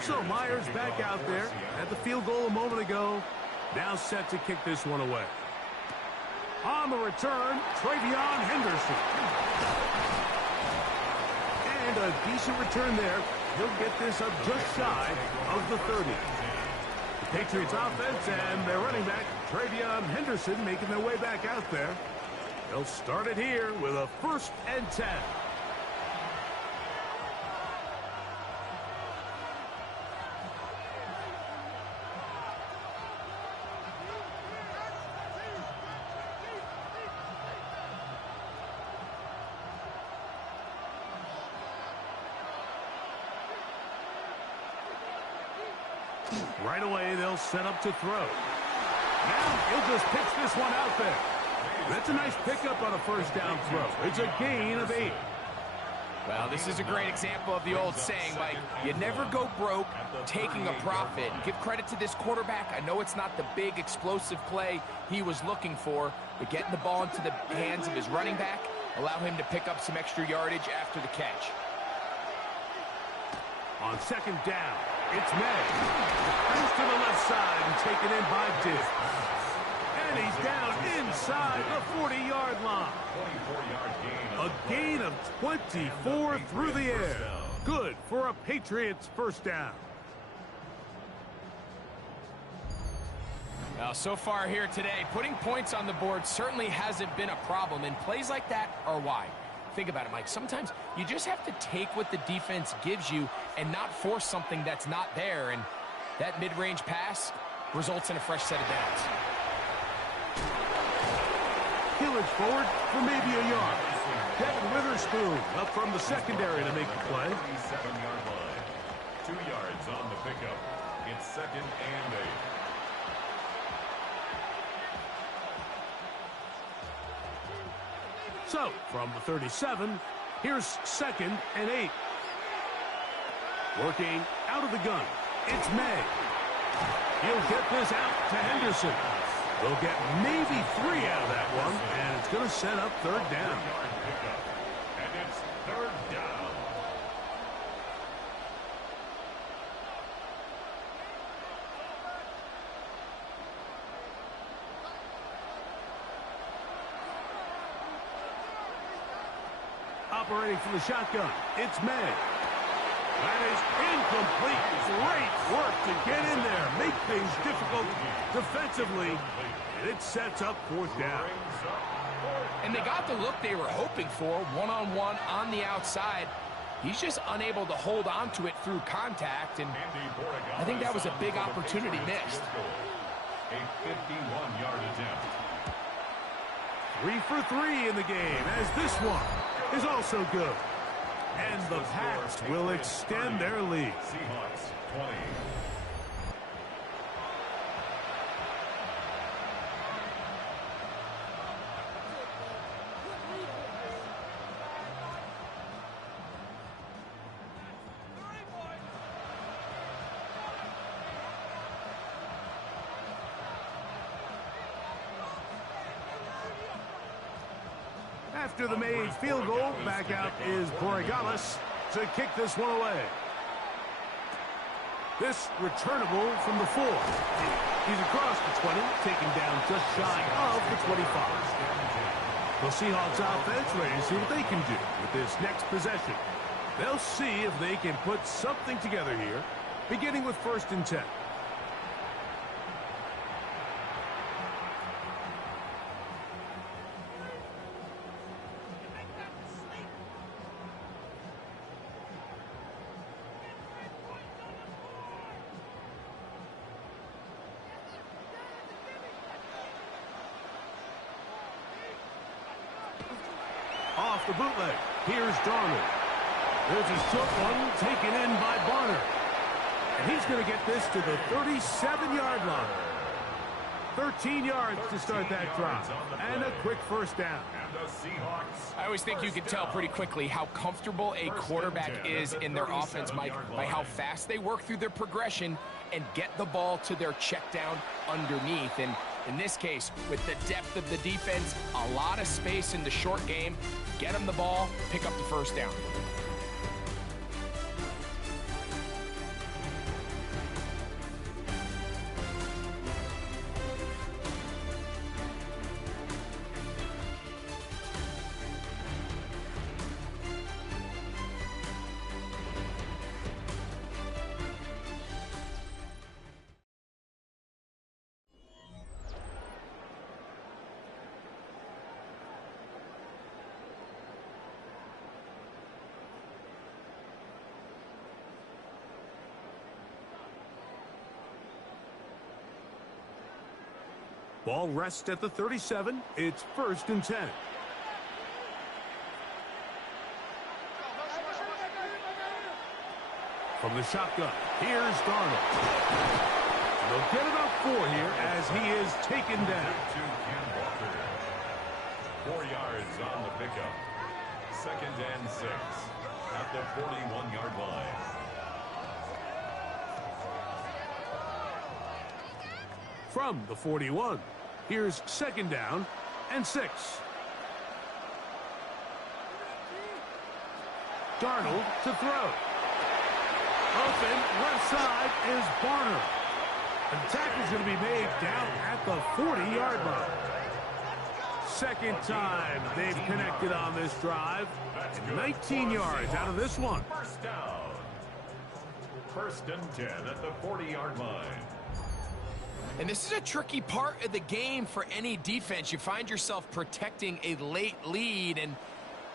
So Myers back out there at the field goal a moment ago. Now set to kick this one away. On the return, Travion Henderson. And a decent return there. He'll get this up just shy of the 30. The Patriots offense and their running back, Travion Henderson, making their way back out there. They'll start it here with a 1st and 10. Right away, they'll set up to throw. Now he'll just pitch this one out there. That's a nice pickup on a 1st down throw. It's a gain of 8. Well, this is a great example of the old saying, Mike, you never go broke taking a profit. Give credit to this quarterback. I know it's not the big explosive play he was looking for, but getting the ball into the hands of his running back, allow him to pick up some extra yardage after the catch. On 2nd down, it's May. Comes to the left side and taken in by Dibb. And he's down inside the 40-yard line. A gain of 24 through the air. Good for a Patriots 1st down. Now, so far here today, putting points on the board certainly hasn't been a problem, and plays like that are why. Think about it, Mike. Sometimes you just have to take what the defense gives you and not force something that's not there, and that mid-range pass results in a fresh set of downs. Killage forward for maybe a yard. Devin Witherspoon up from the secondary to make the play. 37-yard line. 2 yards on the pickup. It's 2nd and 8. So, from the 37, here's 2nd and 8. Working out of the gun, it's May. He'll get this out to Henderson. They'll get maybe 3 out of that one, and it's going to set up 3rd down. And it's 3rd down. Operating from the shotgun, it's May. That is incomplete. Great work to get in there, make things difficult defensively, and it sets up 4th down. And they got the look they were hoping for, one-on-one on the outside. He's just unable to hold on to it through contact, and I think that was a big opportunity missed. A 51-yard attempt. 3 for 3 in the game, as this one is also good. And the Pats will extend their lead. Seahawks 20. After the made field goal, back out is Borregales to kick this one away. This returnable from the 4. He's across the 20, taken down just shy of the 25. The Seahawks offense ready to see what they can do with this next possession. They'll see if they can put something together here, beginning with 1st and 10. Off the bootleg, here's Darnold. There's a short one taken in by Barner. And he's going to get this to the 37-yard line. 13 yards to start that drive. And a quick 1st down. I always think you can tell pretty quickly how comfortable a quarterback is in their offense, Mike, by how fast they work through their progression and get the ball to their check down underneath. And in this case, with the depth of the defense, a lot of space in the short game, get them the ball, pick up the 1st down. Ball rests at the 37. It's 1st and 10. From the shotgun, here's Darnold. They'll get it up 4 here as he is taken down. 4 yards on the pickup. 2nd and 6 at the 41-yard line. From the 41, here's 2nd down and 6. Darnold to throw. Open, left side is Barner. And the tackle's going to be made down at the 40-yard line. 2nd time they've connected on this drive. 19 yards out of this one. 1st down. 1st and 10 at the 40-yard line. And this is a tricky part of the game for any defense. You find yourself protecting a late lead, and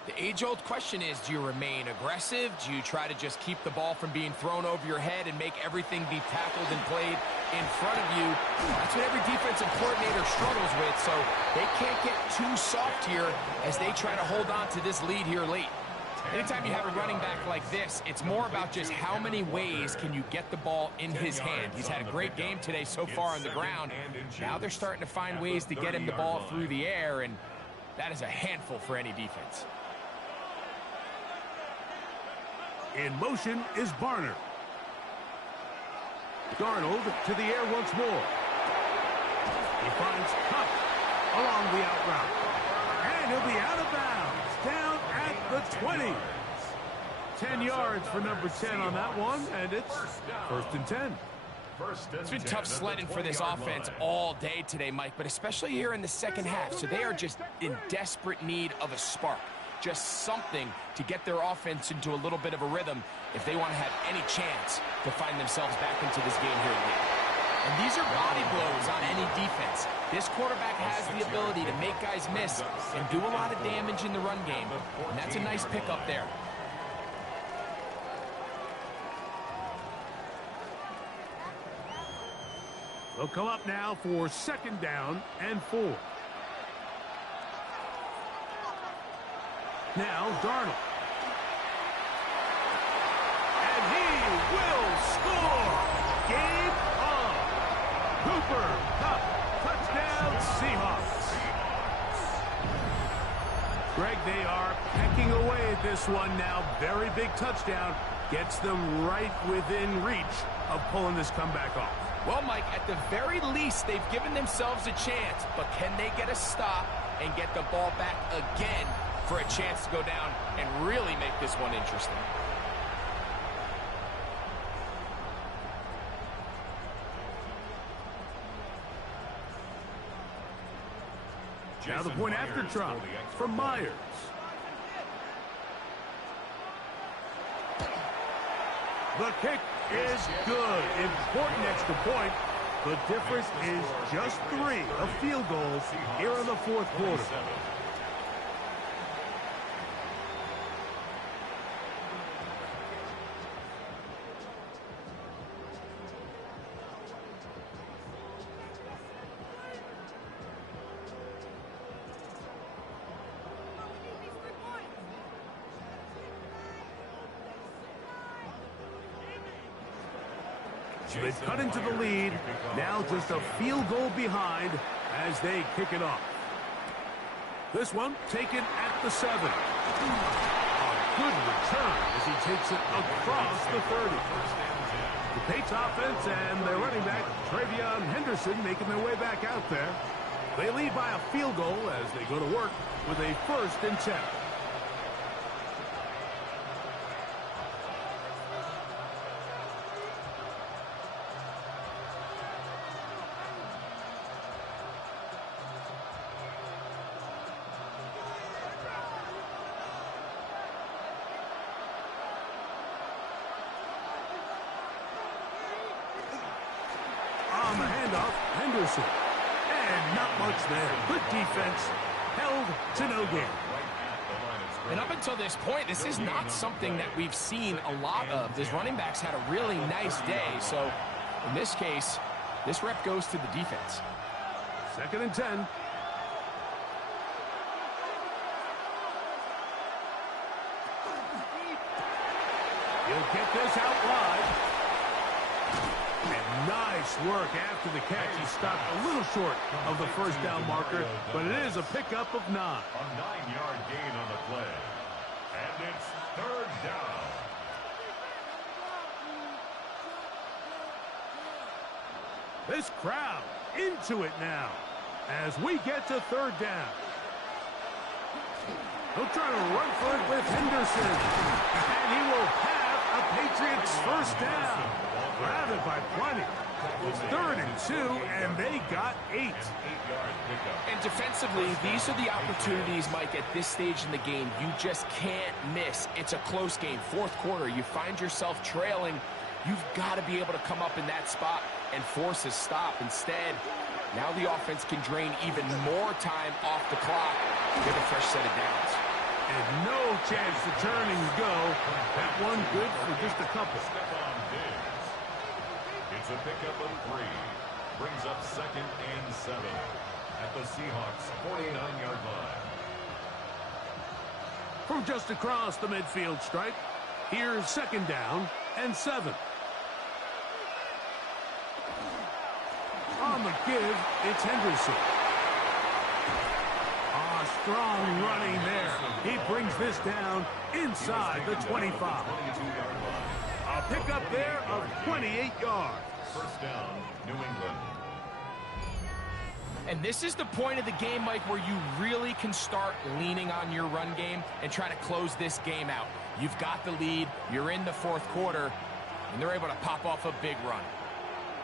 the age-old question is, do you remain aggressive? Do you try to just keep the ball from being thrown over your head and make everything be tackled and played in front of you? That's what every defensive coordinator struggles with, so they can't get too soft here as they try to hold on to this lead here late. Anytime you have a running back like this, it's more about just how many ways can you get the ball in his hand. He's had a great game today so far on the ground. Now they're starting to find ways to get him the ball through the air, and that is a handful for any defense. In motion is Barner. Darnold to the air once more. He finds Cup along the out route. And he'll be out of bounds, down at the 20. 10 yards for number 10 on that one, and it's 1st and 10. It's been tough sledding for this offense all day today, Mike, but especially here in the 2nd half. So they are just in desperate need of a spark. Just something to get their offense into a little bit of a rhythm if they want to have any chance to find themselves back into this game here late. And these are body blows on any defense. This quarterback has the ability to make guys miss and do a lot of damage in the run game. And that's a nice pickup there. They'll come up now for 2nd down and 4. Now Darnold. And he will score. Game on. Cooper Kupp. Touchdown Seahawks. Greg, they are pecking away at this one now. Very big touchdown. Gets them right within reach of pulling this comeback off. Well, Mike, at the very least, they've given themselves a chance. But can they get a stop and get the ball back again for a chance to go down and really make this one interesting? Now the point after try from Myers. The kick is good. Important extra point. The difference is just 3 of field goals here in the fourth quarter. They've cut into the lead. Now just a field goal behind as they kick it off. This one taken at the 7. A good return as he takes it across the 30. The Patriots offense and their running back, Travion Henderson, making their way back out there. They lead by a field goal as they go to work with a 1st and 10. On the handoff, Henderson. And not much there. Good defense. Held to no gain. And up until this point, this is not something that we've seen a lot of. This running back's had a really nice day. So, in this case, this rep goes to the defense. 2nd and 10. He'll get this out wide. And nice work after the catch. He stopped a little short of the 1st down marker, but it is a pickup of 9. A 9-yard gain on the play. And it's 3rd down. This crowd into it now as we get to 3rd down. He'll try to run for it with Henderson. And he will have a Patriots 1st down. Grab it by plenty. It's 3rd and 2, and they got 8. And defensively, these are the opportunities, Mike, at this stage in the game you just can't miss. It's a close game. 4th quarter, you find yourself trailing. You've got to be able to come up in that spot and force a stop. Instead, now the offense can drain even more time off the clock with a fresh set of downs. And no chance to turn and go. That one good for just a couple. It's a pickup of 3. Brings up 2nd and 7 at the Seahawks 49-yard line. From just across the midfield stripe, here's 2nd down and 7. On the give, it's Henderson. Strong running there. He brings this down inside the 25. A pickup there of 28 yards. 1st down, New England. And this is the point of the game, Mike, where you really can start leaning on your run game and try to close this game out. You've got the lead, you're in the 4th quarter, and they're able to pop off a big run.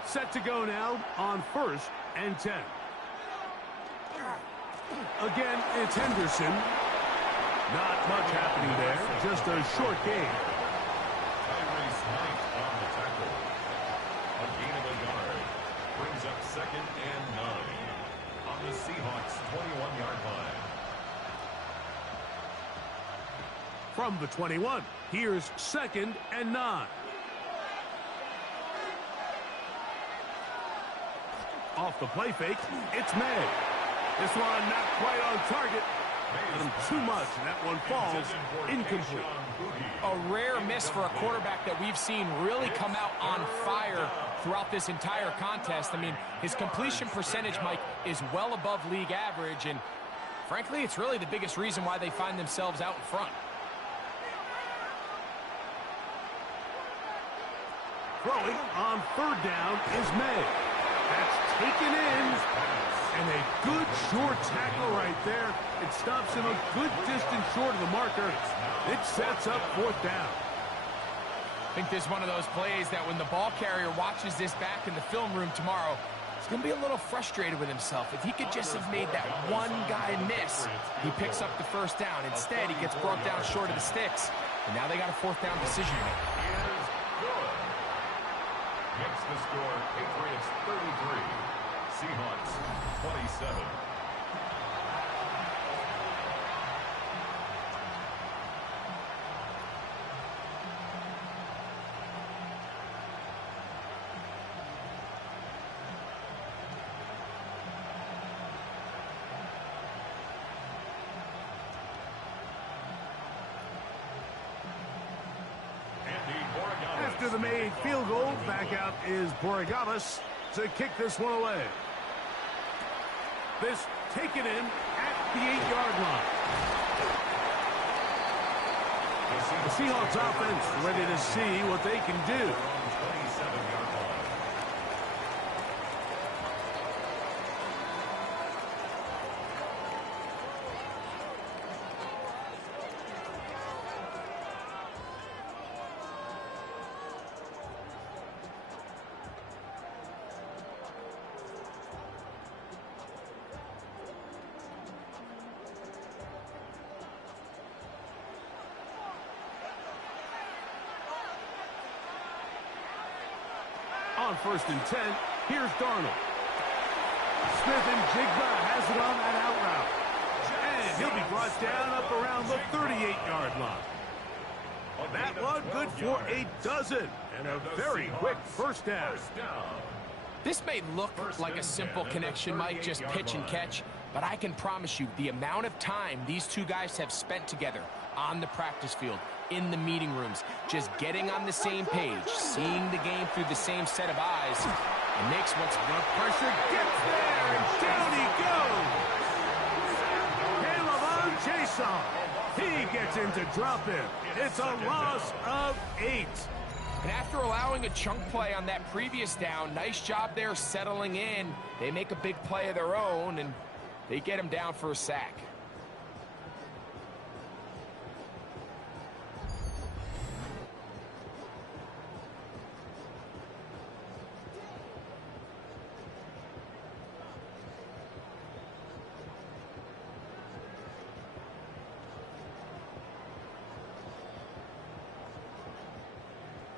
Set to go now on 1st and 10. Again, it's Henderson. Not much happening there. Just a short gain. Tyrese Knight on the tackle. A gain of a yard. Brings up 2nd and 9 on the Seahawks 21-yard line. From the 21, here's 2nd and 9. Off the play fake, it's May. This one not quite on target. Too much, and that one falls incomplete. A rare miss for a quarterback that we've seen really come out on fire throughout this entire contest. I mean, his completion percentage, Mike, is well above league average, and frankly, it's really the biggest reason why they find themselves out in front. Throwing on third down is May. That's taken in. And a good short tackle right there. It stops him a good distance short of the marker. It sets up fourth down. I think this is one of those plays that when the ball carrier watches this back in the film room tomorrow, he's going to be a little frustrated with himself. If he could just have made that one guy miss, he picks up the first down. Instead, he gets brought down short of the sticks. And now they got a fourth down decision to make. Makes the score Patriots 33, Seahawks 27. After the made field goal, back out is Borregales to kick this one away. This taken in at the 8-yard line. The Seahawks offense ready to see what they can do. On 1st and 10, here's Darnold. Smith and Jigba has it on that out route. And he'll be brought down up around the 38-yard line. That one good for a dozen and a very quick first down. This may look like a simple connection, Mike, just pitch and catch, but I can promise you the amount of time these two guys have spent together on the practice field, in the meeting rooms, just getting on the same page, seeing the game through the same set of eyes, it makes what's the pressure gets there, and down he goes. Caleb on Jason. He gets into drop in. It's a loss of 8. And after allowing a chunk play on that previous down, nice job there settling in. They make a big play of their own, and they get him down for a sack.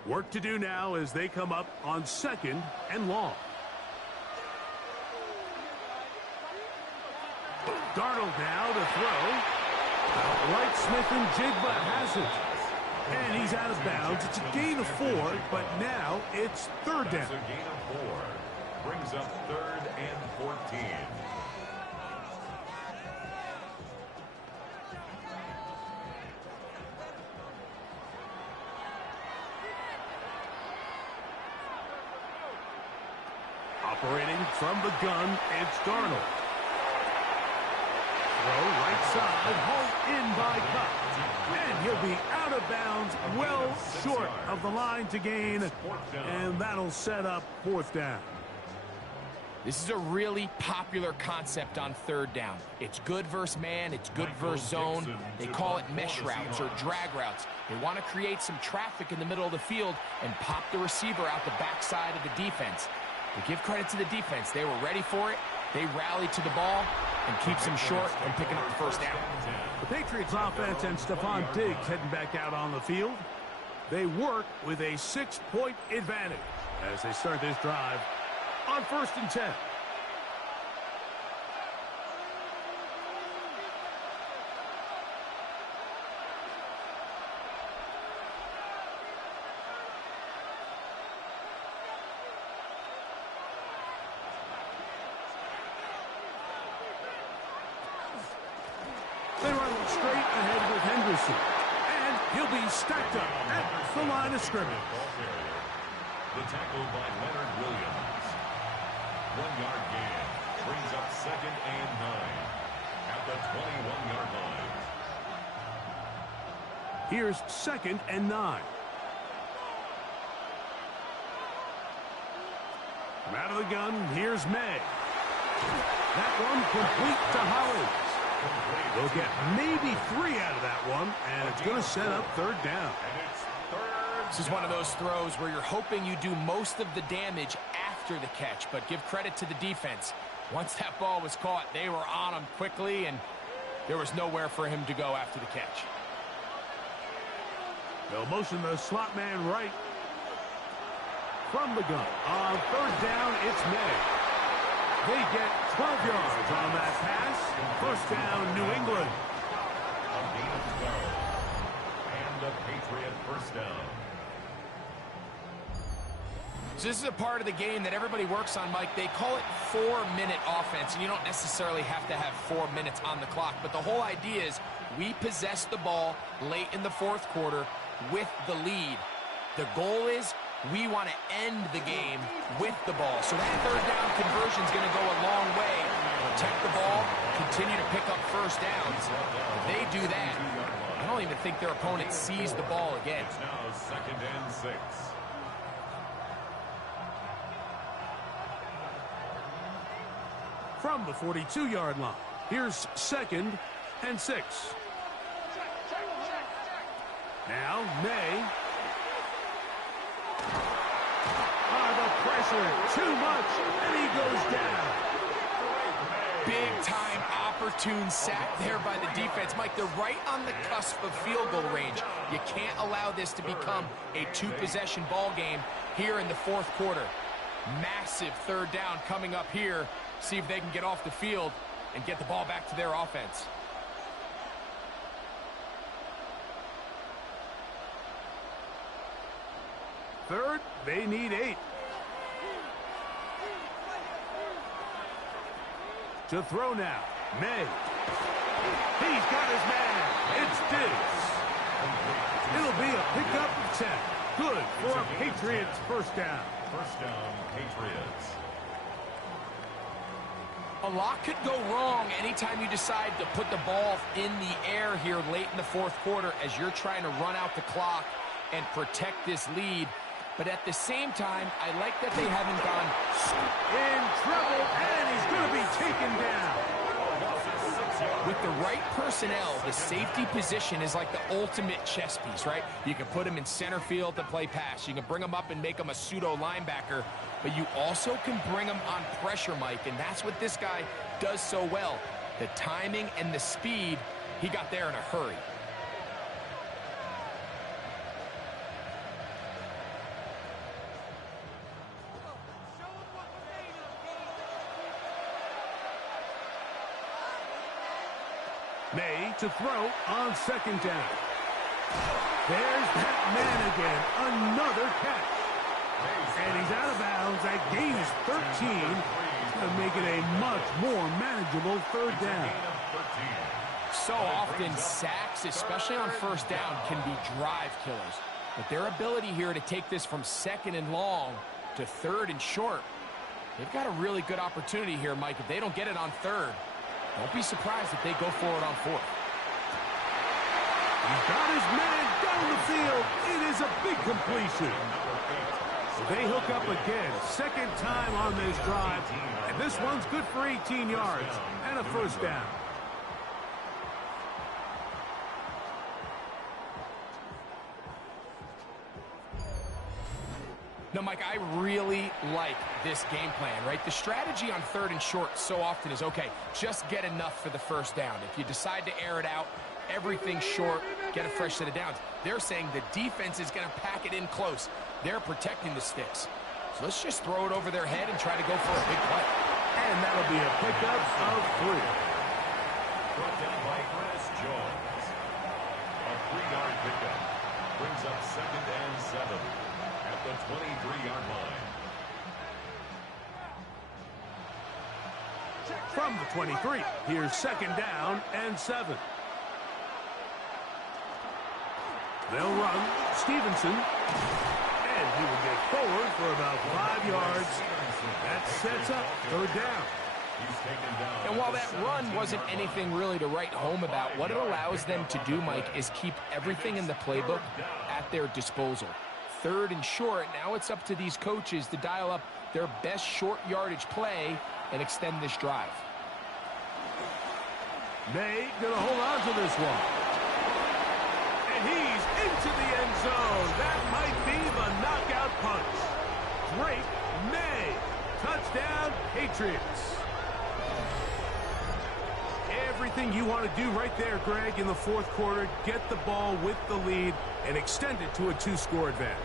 Work to do now as they come up on 2nd and long. Darnold now to throw. Outright Smith and Jigba has it. And he's out of bounds. It's a gain of 4, but now it's 3rd down. That's a gain of 4. Brings up 3rd and 14. Operating from the gun, it's Darnold. Throw right side, hauled in by Cup. And he'll be out of bounds, well short of the line to gain. And that'll set up 4th down. This is a really popular concept on 3rd down. It's good versus man, it's good versus zone. They call it mesh routes or drag routes. They want to create some traffic in the middle of the field and pop the receiver out the backside of the defense. To give credit to the defense, they were ready for it. They rallied to the ball and keeps them short and picking up the first down. The Patriots offense and Stephon Diggs heading back out on the field. They work with a 6-point advantage as they start this drive on 1st and 10. Wilson. And he'll be stacked up at the line of scrimmage. The tackle by Leonard Williams. 1-yard gain. Brings up 2nd and 9 at the 21-yard line. Here's 2nd and 9. From out of the gun, here's May. That one complete to Hollins. They'll get maybe 3 out of that one, and it's going to set up 3rd down. This is one of those throws where you're hoping you do most of the damage after the catch, but give credit to the defense. Once that ball was caught, they were on him quickly, and there was nowhere for him to go after the catch. They'll motion the slot man right. From the gun. On 3rd down, it's May. They get 12 yards on that pass. 1st down, New England. A gain of 12. And a Patriot 1st down. So this is a part of the game that everybody works on, Mike. They call it 4-minute offense, and you don't necessarily have to have 4 minutes on the clock. But the whole idea is we possess the ball late in the 4th quarter with the lead. The goal is we want to end the game with the ball. So that 3rd down conversion is going to go a long way. Protect the ball, continue to pick up 1st downs. If they do that, I don't even think their opponent sees the ball again. It's now 2nd and 6. From the 42-yard line, here's 2nd and 6. Now, May. The pressure, too much, and he goes down. Big-time opportune sack there by the defense. Mike, they're right on the cusp of field goal range. You can't allow this to become a 2-possession ball game here in the 4th quarter. Massive 3rd down coming up here. See if they can get off the field and get the ball back to their offense. Third, they need 8. To throw now, May. He's got his man. It's Diggs. It'll be a pickup of 10. Good for a Patriots 1st down. 1st down, Patriots. A lot could go wrong anytime you decide to put the ball in the air here late in the 4th quarter as you're trying to run out the clock and protect this lead. But at the same time, I like that they haven't gone in trouble, and he's going to be taken down. With the right personnel, the safety position is like the ultimate chess piece, right? You can put him in center field to play pass. You can bring him up and make him a pseudo linebacker, but you also can bring him on pressure, Mike, and that's what this guy does so well. The timing and the speed, he got there in a hurry. May to throw on 2nd down. There's that man again. Another catch. And he's out of bounds. That gain is 13. It's going to make it a much more manageable 3rd down. So often, sacks, especially on 1st down, can be drive killers. But their ability here to take this from 2nd and long to 3rd and short, they've got a really good opportunity here, Mike. If they don't get it on 3rd, don't be surprised if they go for it on 4th. He's got his man down the field. It is a big completion. So they hook up again. 2nd time on this drive. And this one's good for 18 yards and a 1st down. No, Mike, I really like this game plan, right? The strategy on 3rd and short so often is, okay, just get enough for the 1st down. If you decide to air it out, everything short, get a fresh set of downs. They're saying the defense is going to pack it in close. They're protecting the sticks. So let's just throw it over their head and try to go for a big play. And that'll be a pickup of 3. Brought down by Chris Jones. A 3-yard pickup brings up 2nd and 7 at the 23-yard line. From the 23, here's 2nd down and 7. They'll run. Stevenson. And he will get forward for about 5 yards. That sets up third down. And while that run wasn't anything really to write home about, what it allows them to do, Mike, is keep everything in the playbook at their disposal. Third and short, now it's up to these coaches to dial up their best short yardage play and extend this drive. May gonna hold on to this one. And he's into the end zone. That might be the knockout punch. Drake May. Touchdown, Patriots. Everything you want to do right there, Greg, in the fourth quarter. Get the ball with the lead and extend it to a 2-score advantage.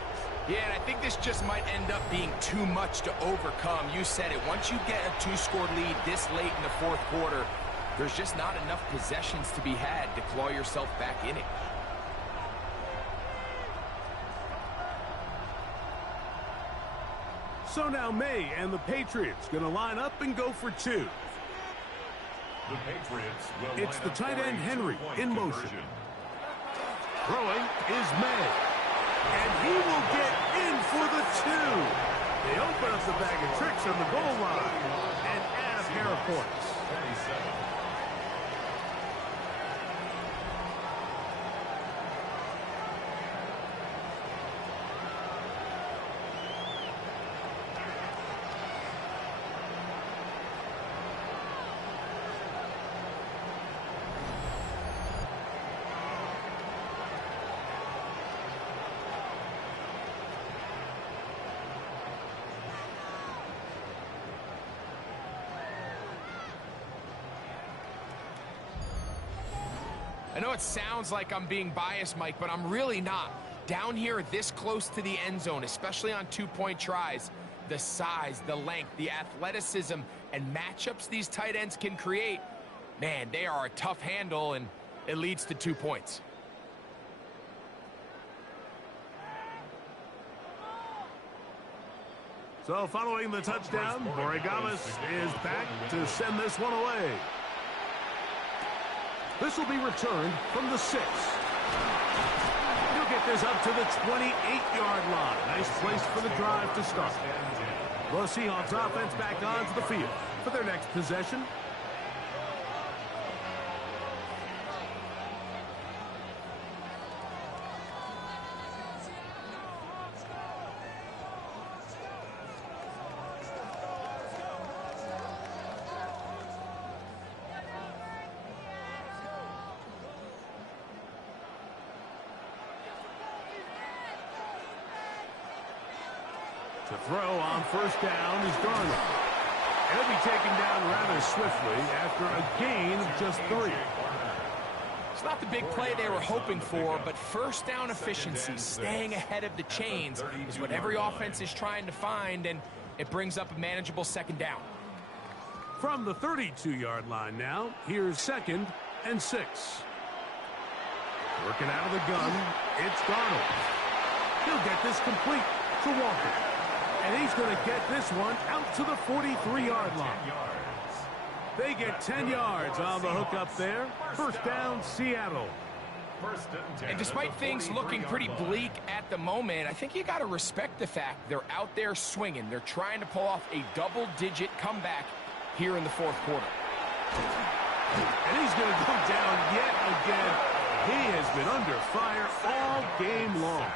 Yeah, and I think this just might end up being too much to overcome. You said it. Once you get a 2-score lead this late in the fourth quarter, there's just not enough possessions to be had to claw yourself back in it. So now May and the Patriots going to line up and go for 2. The Patriots will it's the tight end Henry in motion. Throwing is May. And he will get in for the 2. They open up the bag of tricks on the goal line and add a pair of points. 37. I know it sounds like I'm being biased, Mike, but I'm really not. Down here this close to the end zone, especially on 2-point tries, the size, the length, the athleticism, and matchups these tight ends can create, man, they are a tough handle, and it leads to 2 points. So following the touchdown, BookofEliGaming is back to send this one away. This will be returned from the 6. He'll get this up to the 28-yard line. Nice place for the drive to start. The Seahawks offense back onto the field for their next possession. To throw on first down is Darnold. He'll be taken down rather swiftly after a gain of just 3. It's not the big play they were hoping for, but first down efficiency, staying ahead of the chains, is what every offense is trying to find, and it brings up a manageable second down. From the 32-yard line now, here's 2nd and 6. Working out of the gun, it's Darnold. He'll get this complete to Walker. And he's going to get this one out to the 43-yard line. They get 10 yards on the hook up there. First down, Seattle. And despite things looking pretty bleak at the moment, I think you got to respect the fact they're out there swinging. They're trying to pull off a double-digit comeback here in the fourth quarter. And he's going to go down yet again. He has been under fire all game long.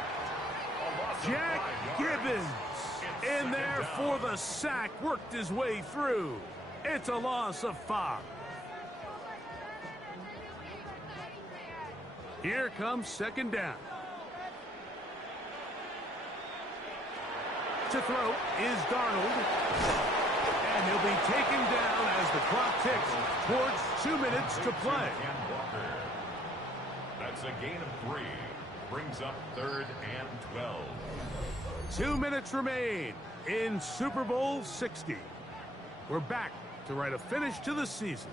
Jack Gibbons in there for the sack, worked his way through. It's a loss of 5. Here comes second down. To throw is Darnold. And he'll be taken down as the clock ticks towards 2 minutes to play. That's a gain of 3. Brings up 3rd and 12. 2 minutes remain in Super Bowl 60. We're back to write a finish to the season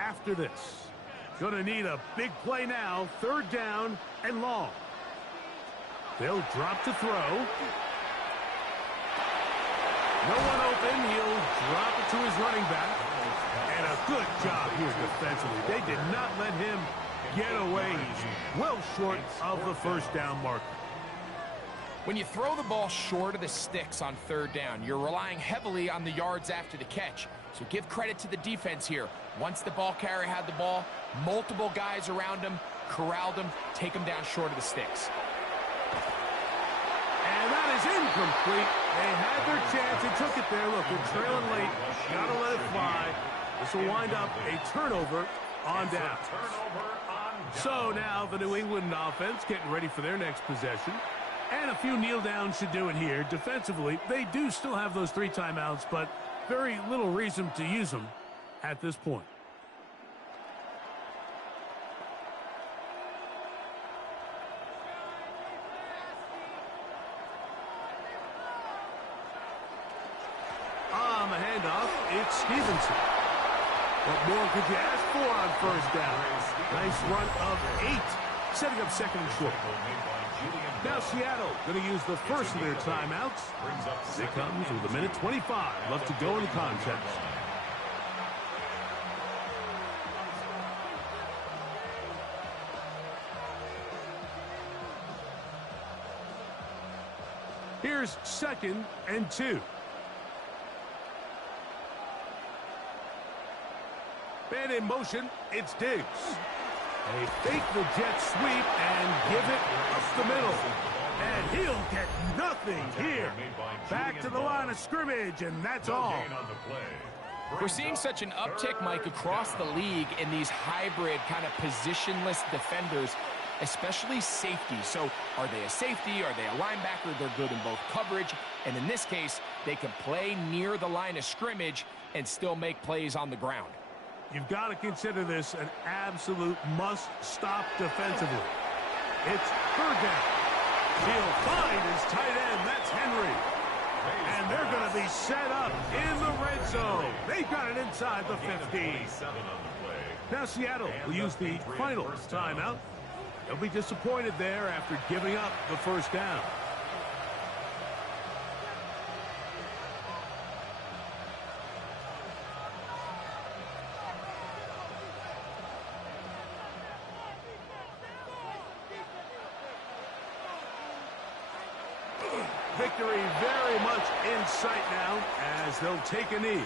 after this. Gonna need a big play now, 3rd down and long. They'll drop to throw. No one open. He'll drop it to his running back. And a good job here defensively. They did not let him get away easy. well short of the first down marker. When you throw the ball short of the sticks on third down, you're relying heavily on the yards after the catch. So give credit to the defense here. Once the ball carrier had the ball, multiple guys around him, corralled him, take him down short of the sticks. And that is incomplete. They had their chance. They took it there. Look, they're trailing late. Got to let it fly. This will wind up a turnover on down. So now the New England offense getting ready for their next possession. And a few kneel downs should do it here. Defensively, they do still have those 3 timeouts, but very little reason to use them at this point. On the handoff, it's Stevenson. What more could you ask for on first down? Nice run of 8, setting up second and short. Now Seattle going to use the first of their timeouts. It comes with 1:25 left to go in the contest. Here's 2nd and 2. And in motion, it's Diggs. They fake the jet sweep and give it up the middle. And he'll get nothing here. Back to the line of scrimmage, and that's all. We're seeing such an uptick, Mike, across the league in these hybrid kind of positionless defenders, especially safety. So are they a safety? Are they a linebacker? They're good in both coverage. And in this case, they can play near the line of scrimmage and still make plays on the ground. You've got to consider this an absolute must-stop defensively. It's 3rd down. He'll find his tight end. That's Henry. And they're going to be set up in the red zone. They've got it inside the 15. Now Seattle will use the final timeout. They'll be disappointed there after giving up the first down. Victory very much in sight now as they'll take a knee.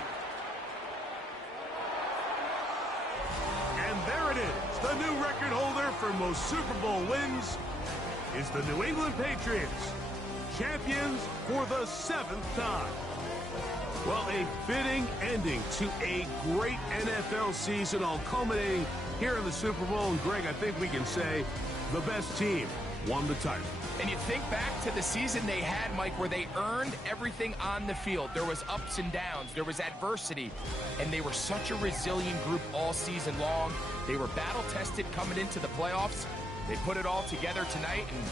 And there it is. The new record holder for most Super Bowl wins is the New England Patriots, champions for the 7th time. Well, a fitting ending to a great NFL season, all culminating here in the Super Bowl. And Greg, I think we can say the best team won the title. And you think back to the season they had, Mike, where they earned everything on the field. There was ups and downs. There was adversity. And they were such a resilient group all season long. They were battle-tested coming into the playoffs. They put it all together tonight, and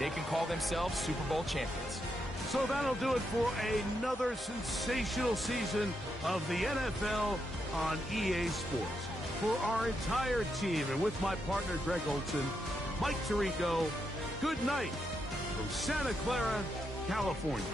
they can call themselves Super Bowl champions. So that'll do it for another sensational season of the NFL on EA Sports. For our entire team, and with my partner Greg Olson, Mike Tirico, good night from Santa Clara, California.